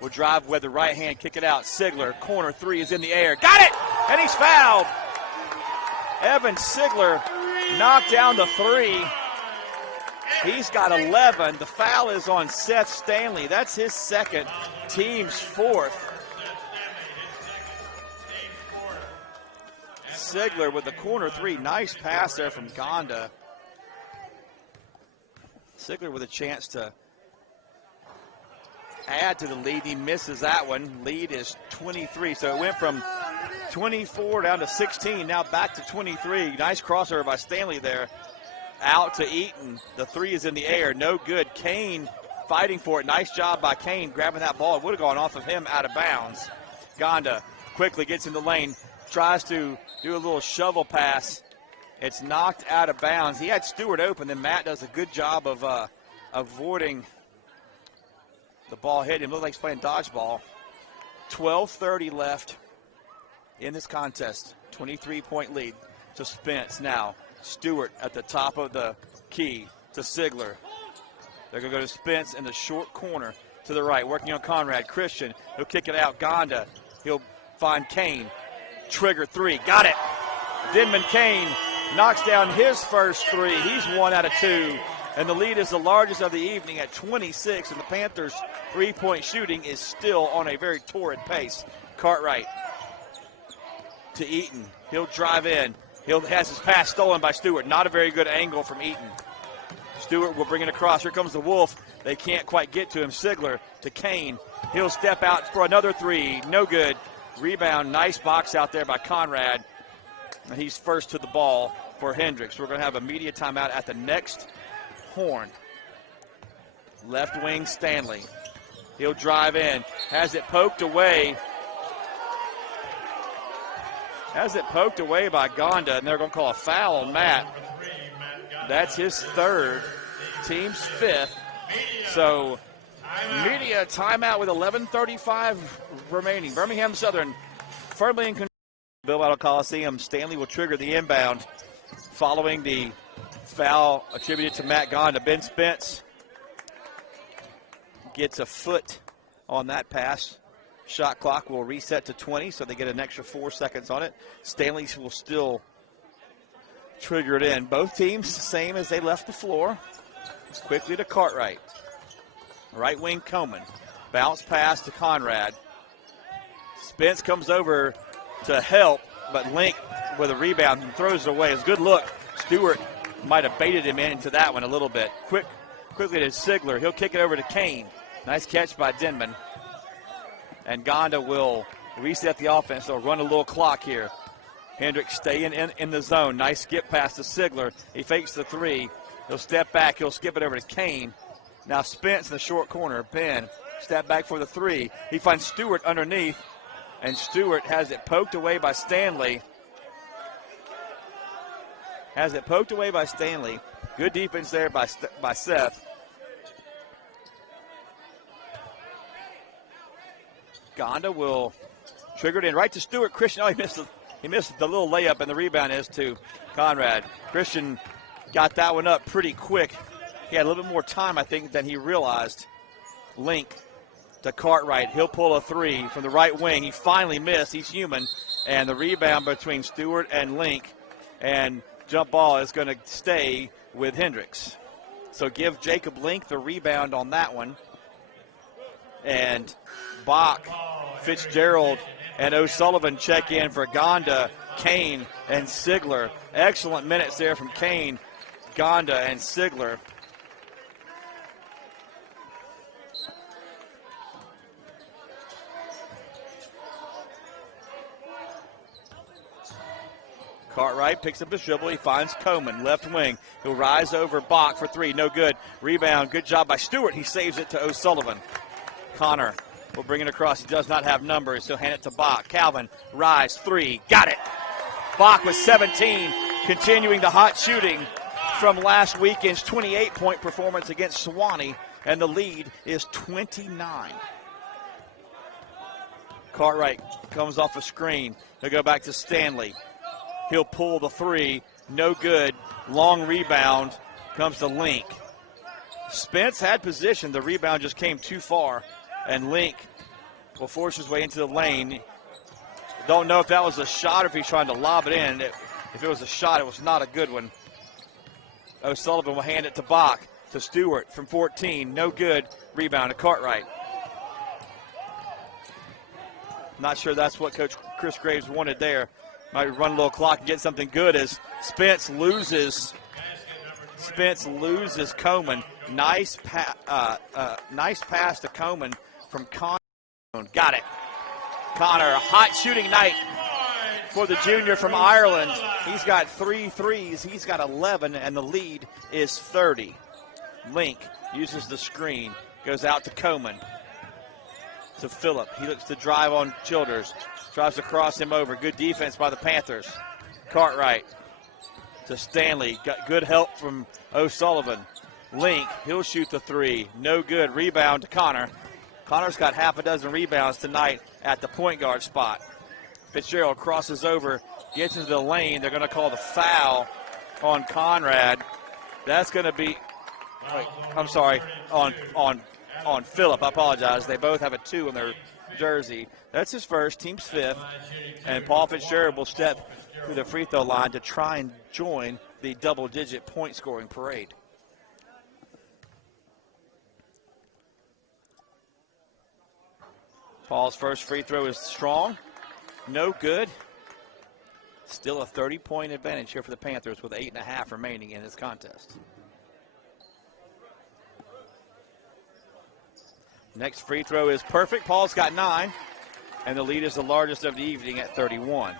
will drive with the right hand, kick it out. Sigler, corner 3 is in the air. Got it! And he's fouled. Evan Sigler knocked down the 3. He's got 11. The foul is on Seth Stanley. That's his second, team's 4th. Sigler with the corner 3. Nice pass there from Gonda. Sigler with a chance to add to the lead. He misses that one. Lead is 23. So it went from 24 down to 16. Now back to 23. Nice crossover by Stanley there. Out to Eaton. The 3 is in the air. No good. Kane fighting for it. Nice job by Kane grabbing that ball. It would have gone off of him out of bounds. Gonda quickly gets in the lane. Tries to do a little shovel pass. It's knocked out of bounds. He had Stewart open, then Matt does a good job of avoiding the ball hitting him. Looks like he's playing dodgeball. 12:30 left in this contest. 23-point lead to Spence now. Stewart at the top of the key to Sigler. They're going to go to Spence in the short corner to the right, working on Conrad. Christian, he'll kick it out. Gonda, he'll find Kane. Trigger 3, got it. Denman Kane knocks down his first 3. He's 1 out of 2. And the lead is the largest of the evening at 26. And the Panthers' three-point shooting is still on a very torrid pace. Cartwright to Eaton. He'll drive in. Has his pass stolen by Stewart. Not a very good angle from Eaton. Stewart will bring it across. Here comes the Wolf. They can't quite get to him. Sigler to Kane. He'll step out for another 3. No good. Rebound, nice box out there by Conrad. And he's first to the ball for Hendrix. We're going to have a media timeout at the next horn. Left wing Stanley. He'll drive in. Has it poked away. Has it poked away by Gonda, and they're going to call a foul on Matt. That's his 3rd, team's 5th. So media timeout with 11:35 remaining. Birmingham Southern firmly in control. Bill Battle Coliseum. Stanley will trigger the inbound following the foul attributed to Matt Gonda. Ben Spence gets a foot on that pass. Shot clock will reset to 20, so they get an extra 4 seconds on it. Stanley will still trigger it in. Both teams same as they left the floor. Quickly to Cartwright. Right wing Coleman. Bounce pass to Conrad. Spence comes over to help, but Link with a rebound and throws it away. It's a good look. Stewart might have baited him into that one a little bit. Quickly to Sigler. He'll kick it over to Kane. Nice catch by Denman. And Gonda will reset the offense. They'll run a little clock here. Hendrix staying in the zone. Nice skip pass to Sigler. He fakes the 3. He'll step back. He'll skip it over to Kane. Now Spence in the short corner. Ben, step back for the 3. He finds Stewart underneath, and Stewart has it poked away by Stanley. Good defense there by Seth. Gonda will trigger it in right to Stewart. Christian, oh, he missed the little layup, and the rebound is to Conrad. Christian got that one up pretty quick. He had a little bit more time, I think, than he realized. Link to Cartwright. He'll pull a three from the right wing. He finally missed. He's human. And the rebound between Stewart and Link. And jump ball is going to stay with Hendrix. So give Jacob Link the rebound on that one. And Bach, Fitzgerald, and O'Sullivan check in for Gonda, Kane, and Sigler. Excellent minutes there from Kane, Gonda, and Sigler. Cartwright picks up his dribble. He finds Coleman, left wing. He'll rise over Bach for three. No good. Rebound. Good job by Stewart. He saves it to O'Sullivan. Connor will bring it across. He does not have numbers. He'll hand it to Bach. Calvin, rise, three. Got it. Bach with 17, continuing the hot shooting from last weekend's 28-point performance against Sewanee, and the lead is 29. Cartwright comes off a screen. He'll go back to Stanley. He'll pull the three. No good. Long rebound comes to Link. Spence had position. The rebound just came too far. And Link will force his way into the lane. Don't know if that was a shot or if he's trying to lob it in. If it was a shot, it was not a good one. O'Sullivan will hand it to Bach, to Stewart from 14. No good. Rebound to Cartwright. Not sure that's what Coach Chris Graves wanted there. Might run a little clock and get something good as Spence loses Coleman. Nice pass to Coleman from Connor. Got it. Connor, a hot shooting night for the junior from Ireland. He's got 3 threes. He's got 11, and the lead is 30. Link uses the screen, goes out to Coleman. To Phillip. He looks to drive on Childers. Tries to cross him over. Good defense by the Panthers. Cartwright to Stanley. Got good help from O'Sullivan. Link, he'll shoot the three. No good. Rebound to Connor. Connor's got half a dozen rebounds tonight at the point guard spot. Fitzgerald crosses over, gets into the lane. They're going to call the foul on Conrad. That's going to be, on Phillip. I apologize. They both have a 2 on their jersey. That's his first, team's 5th. And Paul Fitzgerald will step through the free throw line to try and join the double-digit point scoring parade. Paul's first free throw is strong. No good. Still a 30-point advantage here for the Panthers with 8.5 remaining in this contest. Next free throw is perfect. Paul's got 9, and the lead is the largest of the evening at 31.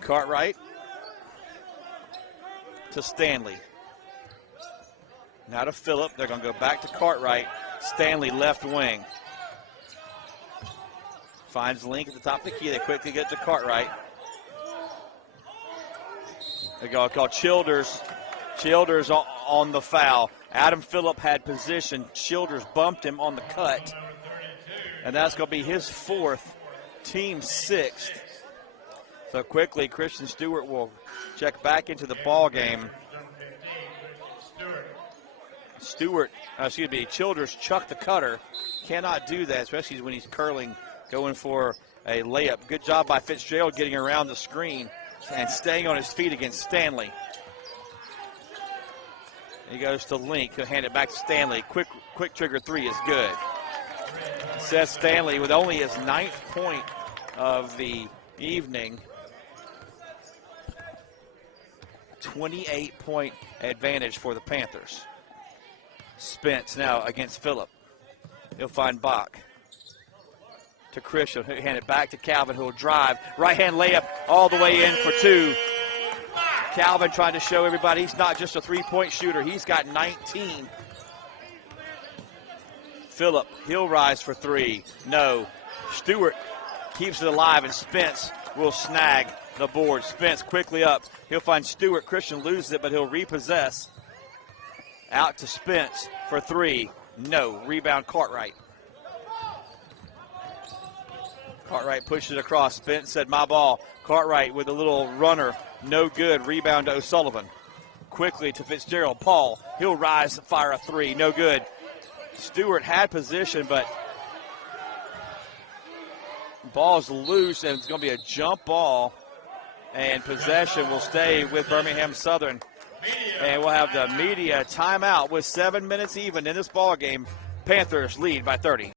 Cartwright to Stanley. Now to Phillip. They're going to go back to Cartwright. Stanley left wing. Finds Link at the top of the key. They quickly get to Cartwright. They're going to call Childers. Childers on the foul. Adam Phillip had position. Childers bumped him on the cut. And that's going to be his 4th, team 6th. So quickly, Christian Stewart will check back into the ball game. Childers chucked the cutter. Cannot do that, especially when he's curling, going for a layup. Good job by Fitzgerald getting around the screen and staying on his feet against Stanley. He goes to Link. He'll hand it back to Stanley. Quick trigger 3 is good. Seth Stanley with only his 9th point of the evening. 28-point advantage for the Panthers. Spence now against Phillip. He'll find Bach. To Christian. He'll hand it back to Calvin, who will drive. Right-hand layup all the way in for 2. Calvin trying to show everybody he's not just a 3-point shooter. He's got 19. Phillip, he'll rise for 3. No. Stewart keeps it alive, and Spence will snag the board. Spence quickly up. He'll find Stewart. Christian loses it, but he'll repossess. Out to Spence for 3. No. Rebound, Cartwright. Cartwright pushes it across. Spence said, my ball. Cartwright with a little runner. No good. Rebound to O'Sullivan. Quickly to Fitzgerald. Paul, he'll rise and fire a three. No good. Stewart had position, but ball's loose, and it's going to be a jump ball. And possession will stay with Birmingham Southern. And we'll have the media timeout with 7 minutes even in this ball game. Panthers lead by 30.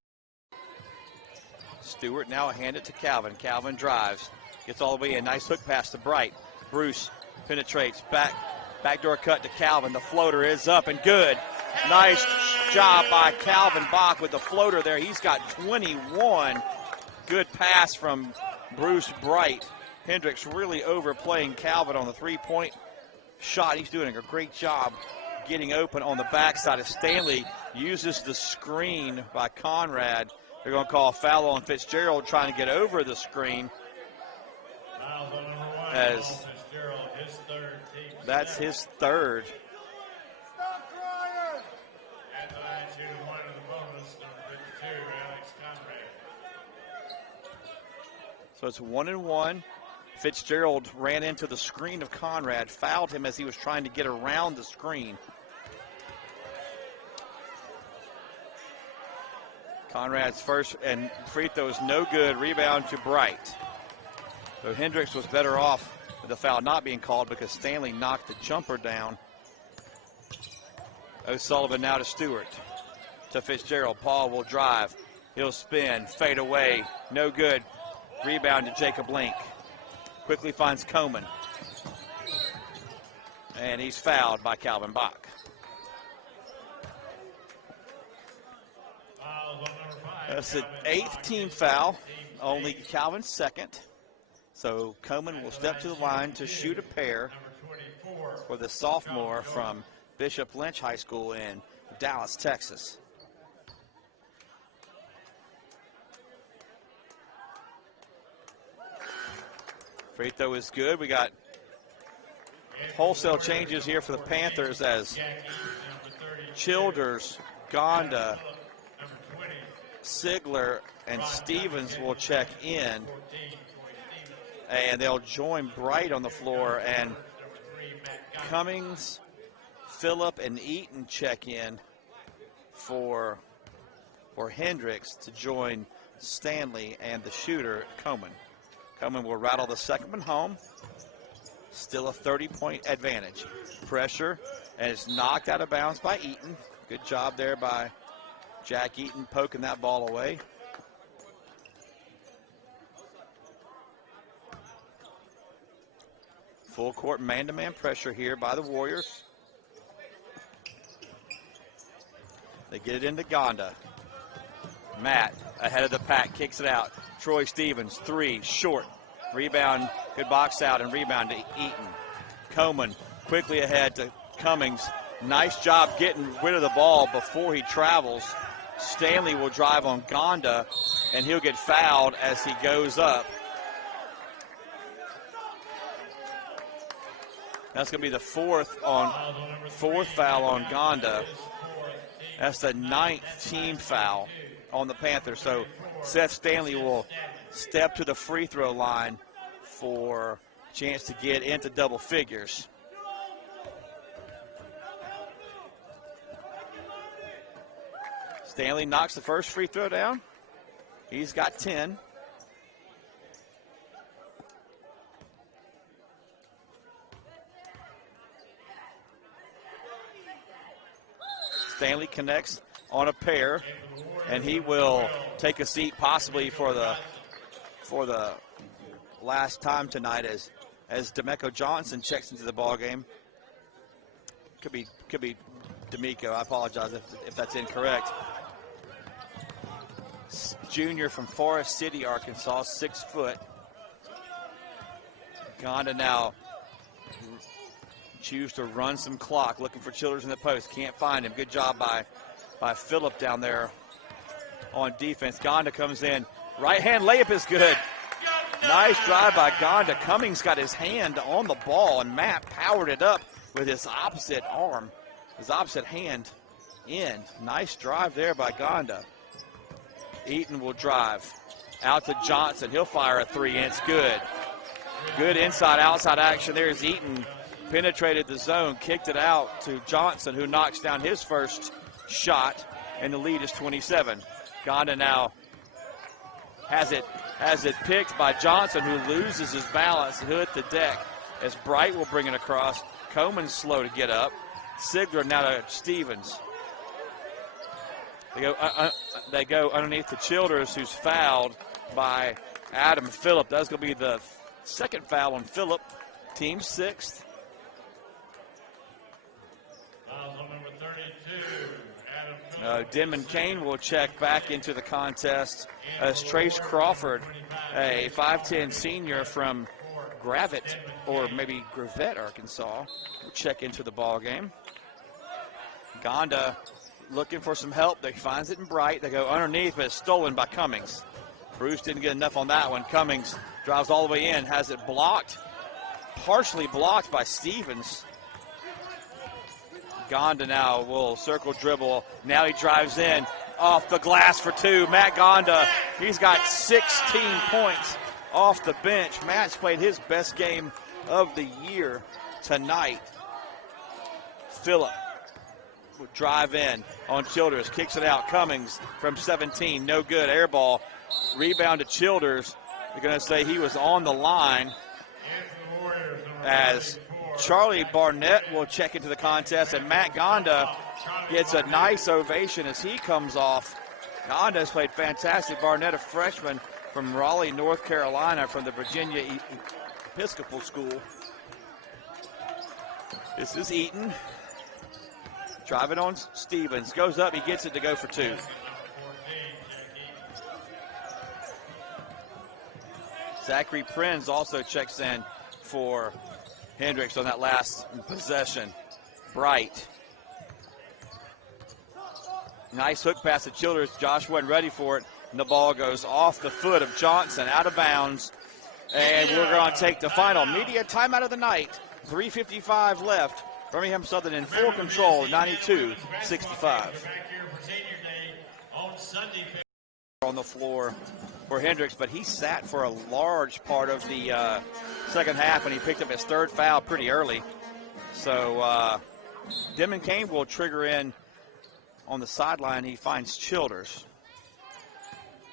Stewart now hand it to Calvin. Calvin drives. Gets all the way in. Nice hook pass to Bright. Bruce penetrates. Backdoor cut to Calvin. The floater is up and good. Nice job by Calvin Bach with the floater there. He's got 21. Good pass from Bruce Bright. Hendrix really overplaying Calvin on the three-point shot. He's doing a great job getting open on the backside. As Stanley uses the screen by Conrad. They're going to call a foul on Fitzgerald trying to get over the screen. As that's his third. So it's 1-1. Fitzgerald ran into the screen of Conrad, fouled him as he was trying to get around the screen. Conrad's first and free throw is no good. Rebound to Bright. So Hendrix was better off with the foul not being called because Stanley knocked the jumper down. O'Sullivan now to Stewart. To Fitzgerald. Paul will drive. He'll spin. Fade away. No good. Rebound to Jacob Link. Quickly finds Coleman. And he's fouled by Calvin Bach. That's the 8th team foul. Only Calvin's second. So Coleman will step to the line to shoot a pair for the sophomore from Bishop Lynch High School in Dallas, Texas. Free throw is good. We got wholesale changes here for the Panthers as Childers, Gonda, Sigler, and Stevens will check in. And they'll join Bright on the floor. And Cummings, Phillip, and Eaton check in for Hendrix to join Stanley and the shooter, Coleman. Coleman will rattle the second one home. Still a 30-point advantage. Pressure, and it's knocked out of bounds by Eaton. Good job there by Jack Eaton poking that ball away. Full court man-to-man pressure here by the Warriors. They get it into Gonda. Matt ahead of the pack kicks it out. Troy Stevens, three, short. Rebound, good box out, and rebound to Eaton. Coleman quickly ahead to Cummings. Nice job getting rid of the ball before he travels. Stanley will drive on Gonda, and he'll get fouled as he goes up. That's going to be the fourth foul on Gonda. That's the 9th team foul on the Panthers. So Seth Stanley will step to the free throw line for a chance to get into double figures. Stanley knocks the first free throw down. He's got 10. Stanley connects on a pair, and he will take a seat possibly for the last time tonight as D'Amico Johnson checks into the ball game. Could be D'Amico. I apologize if that's incorrect. Junior from Forest City, Arkansas, 6 foot. Gonda now choose to run some clock, looking for Childers in the post. Can't find him. Good job by Phillip down there on defense. Gonda comes in. Right hand layup is good. Nice drive by Gonda. Cummings got his hand on the ball, and Matt powered it up with his opposite arm, his opposite hand. in. Nice drive there by Gonda. Eaton will drive out to Johnson. He'll fire a three, and it's good. Good inside-outside action there as Eaton penetrated the zone, kicked it out to Johnson, who knocks down his first shot, and the lead is 27. Gonda now has it picked by Johnson, who loses his balance and hit the deck as Bright will bring it across. Coleman's slow to get up. Sigler now to Stevens. They go underneath to Childers, who's fouled by Adam Phillip. That's going to be the second foul on Phillip, team sixth. Foul on number 32, Adam Phillip. Denman Kane will check back into the contest as Trace Crawford, a 5'10 senior from Gravette, or maybe Gravette, Arkansas, will check into the ball game. Gonda looking for some help. They finds it in Bright. They go underneath, but it's stolen by Cummings. Bruce didn't get enough on that one. Cummings drives all the way in, has it blocked, partially blocked by Stevens. Gonda now will circle dribble. Now he drives in off the glass for two. Matt Gonda, he's got 16 points off the bench. Matt's played his best game of the year tonight. Phillip will drive in on Childers, kicks it out. Cummings from 17, no good. Air ball, rebound to Childers. They're going to say he was on the line as Charlie Barnett will check into the contest, and Matt Gonda gets a nice ovation as he comes off. Gonda has played fantastic. Barnett, a freshman from Raleigh, North Carolina, from the Virginia Episcopal School. This is Eaton. Driving on Stevens. Goes up, he gets it to go for two. Zachary Prinz also checks in for Hendrix on that last possession. Bright. Nice hook pass to Childers. Josh wasn't ready for it, and the ball goes off the foot of Johnson, out of bounds. And we're going to take the final media timeout of the night. 3:55 left. Birmingham Southern in full control, 92-65. On the floor for Hendrix, but he sat for a large part of the second half, and he picked up his third foul pretty early. So Denman Kane will trigger in on the sideline. He finds Childers.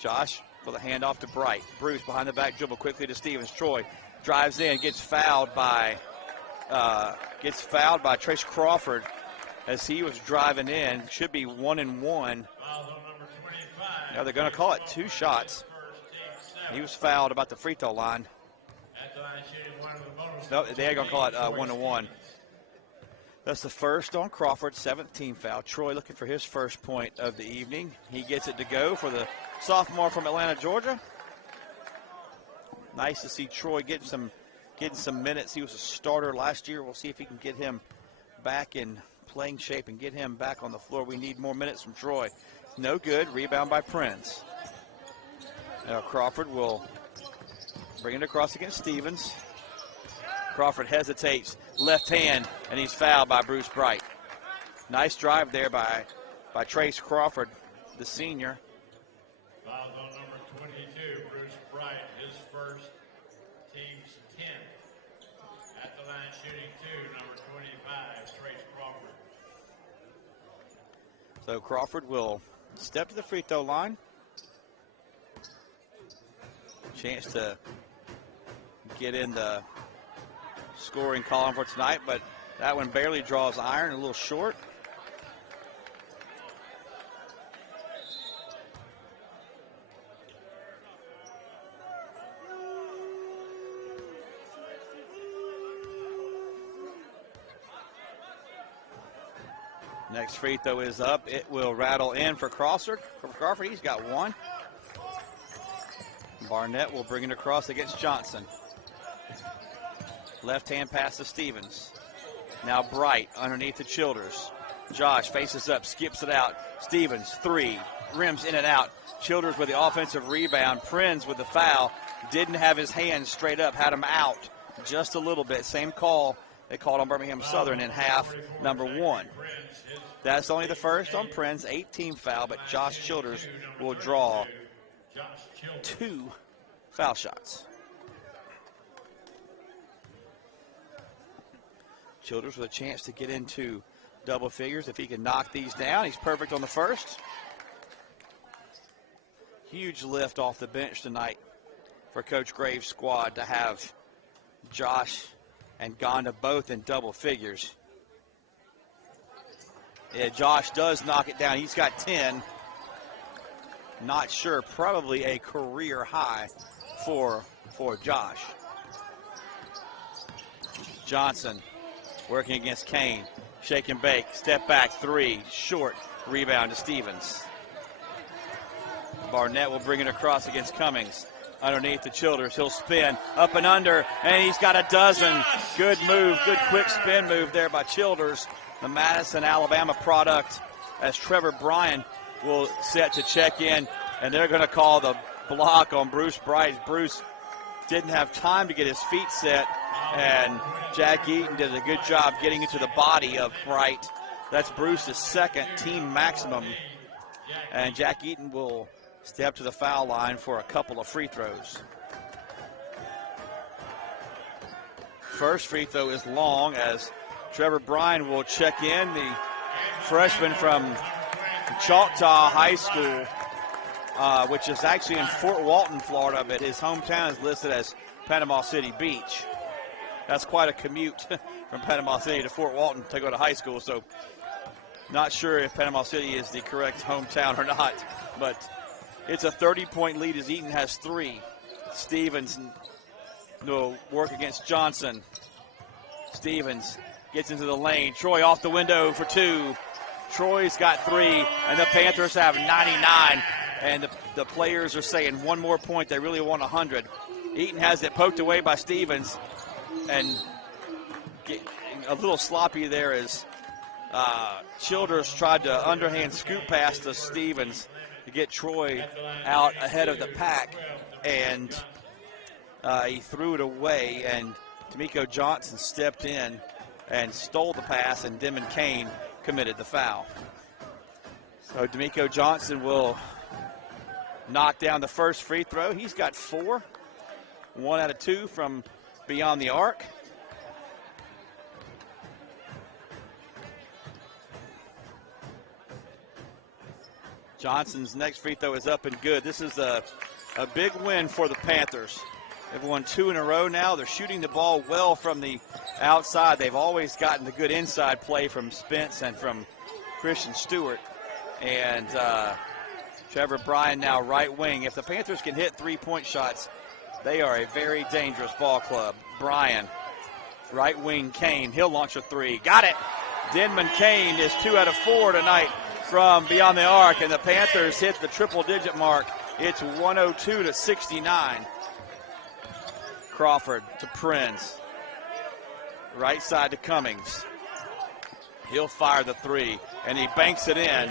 Josh with a handoff to Bright. Bruce behind the back dribble quickly to Stevens. Troy drives in, gets fouled by Trace Crawford as he was driving in. Should be 1-and-1. Now they're going to call it two shots. He was fouled about the free throw line. No, they're going to call it 1-1. That's the first on Crawford, 7th team foul. Troy looking for his first point of the evening. He gets it to go for the sophomore from Atlanta, Georgia. Nice to see Troy getting some minutes. He was a starter last year. We'll see if he can get him back in playing shape and get him back on the floor. We need more minutes from Troy. No good. Rebound by Prince. Now Crawford will bring it across against Stevens. Crawford hesitates, left hand, and he's fouled by Bruce Bright. Nice drive there by Trace Crawford, the senior. Foul on number 22, Bruce Bright, his first, team's 10. At the line shooting two, number 25, Trace Crawford. So Crawford will step to the free throw line. Chance to get in the scoring column for tonight, but that one barely draws iron, a little short. Next free throw is up. It will rattle in for Crawford. He's got one. Barnett will bring it across against Johnson. Left hand pass to Stevens. Now Bright underneath the Childers. Josh faces up, skips it out. Stevens, three, rims in and out. Childers with the offensive rebound. Prinz with the foul. Didn't have his hands straight up, had him out just a little bit. Same call they called on Birmingham Southern in half number 1. That's only the first on Prince, 18 foul, but Josh Childers will draw 2 foul shots. Childers with a chance to get into double figures if he can knock these down. He's perfect on the first. Huge lift off the bench tonight for Coach Graves' squad to have Josh and Gonda both in double figures. Yeah, Josh does knock it down. He's got 10. Not sure, probably a career high for Josh. Johnson working against Kane. Shake and bake, step back, 3, short, rebound to Stevens. Barnett will bring it across against Cummings. Underneath the Childers, he'll spin up and under, and he's got a dozen. Good move, good quick spin move there by Childers, the Madison, Alabama product, as Trevor Bryan will set to check in, and they're going to call the block on Bruce Bright. Bruce didn't have time to get his feet set, and Jack Eaton did a good job getting into the body of Bright. That's Bruce's second team maximum, and Jack Eaton will step to the foul line for a couple of free throws. First free throw is long as Trevor Bryan will check in, the freshman from Choctaw High School, which is actually in Fort Walton, Florida, but his hometown is listed as Panama City Beach. That's quite a commute from Panama City to Fort Walton to go to high school, so not sure if Panama City is the correct hometown or not, but it's a 30-point lead as Eaton has 3. Stevens will work against Johnson. Stevens gets into the lane. Troy off the window for 2. Troy's got 3, and the Panthers have 99. And the players are saying one more point. They really want 100. Eaton has it poked away by Stevens, and a little sloppy there as Childers tried to underhand scoop pass to Stevens to get Troy out ahead of the pack, and he threw it away, and D'Amico Johnson stepped in and stole the pass, and Denman Kane committed the foul. So D'Amico Johnson will knock down the first free throw. He's got 4, 1 out of 2 from beyond the arc. Johnson's next free throw is up and good. This is a big win for the Panthers. They've won 2 in a row now. They're shooting the ball well from the outside. They've always gotten the good inside play from Spence and from Christian Stewart. And Trevor Bryan now right wing. If the Panthers can hit 3-point shots, they are a very dangerous ball club. Bryan, right wing Kane. He'll launch a 3. Got it. Denman Kane is 2 out of 4 tonight from beyond the arc, and the Panthers hit the triple-digit mark. It's 102-69. Crawford to Prinz. Right side to Cummings. He'll fire the 3, and he banks it in.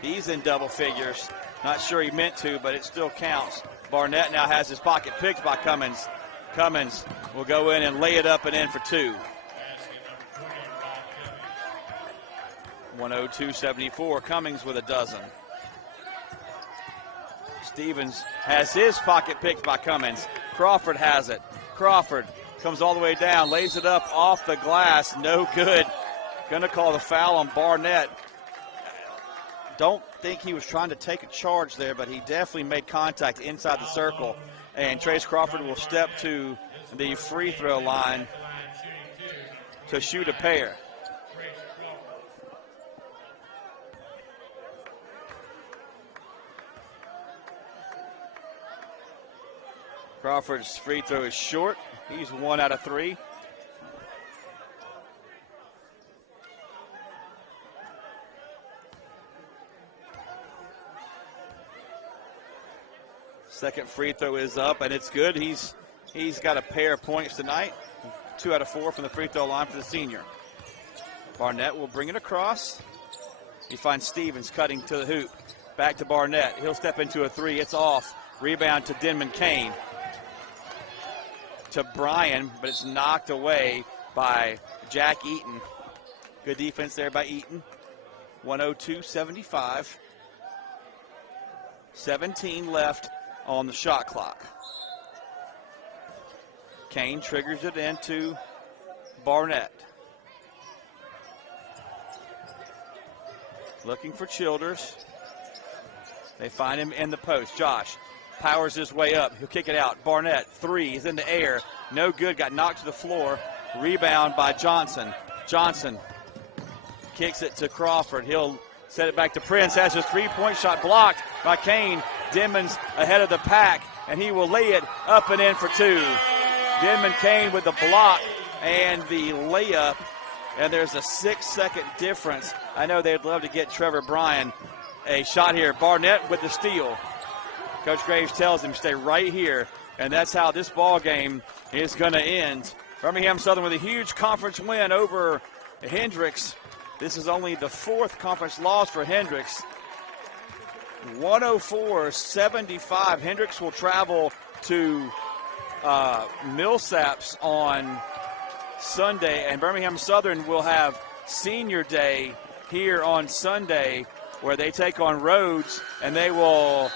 He's in double figures. Not sure he meant to, but it still counts. Barnett now has his pocket picked by Cummings. Cummings will go in and lay it up and in for 2. 102-74. Cummings with a dozen. Stevens has his pocket picked by Cummings. Crawford has it. Crawford comes all the way down, lays it up off the glass. No good. Going to call the foul on Barnett. Don't think he was trying to take a charge there, but he definitely made contact inside the circle. And Trace Crawford will step to the free throw line to shoot a pair. Crawford's free throw is short. He's 1 out of 3. Second free throw is up, and it's good. He's got a pair of points tonight. 2 out of 4 from the free throw line for the senior. Barnett will bring it across. He finds Stevens cutting to the hoop. Back to Barnett. He'll step into a 3. It's off. Rebound to Denman Kane. to Bryan, but it's knocked away by Jack Eaton. Good defense there by Eaton. 102-75. 17 left on the shot clock. Kane triggers it into Barnett. Looking for Childers. They find him in the post. Josh powers his way up. He'll kick it out. Barnett, three, is in the air. No good, got knocked to the floor. Rebound by Johnson. Johnson kicks it to Crawford. He'll set it back to Prince. Has his three-point shot blocked by Kane. Denman's ahead of the pack, and he will lay it up and in for two. Denman Kane with the block and the layup, and there's a 6-second difference. I know they'd love to get Trevor Bryan a shot here. Barnett with the steal. Coach Graves tells him stay right here, and that's how this ball game is going to end. Birmingham Southern with a huge conference win over Hendrix. This is only the fourth conference loss for Hendrix. 104-75. Hendrix will travel to Millsaps on Sunday, and Birmingham Southern will have senior day here on Sunday, where they take on Rhodes, and they will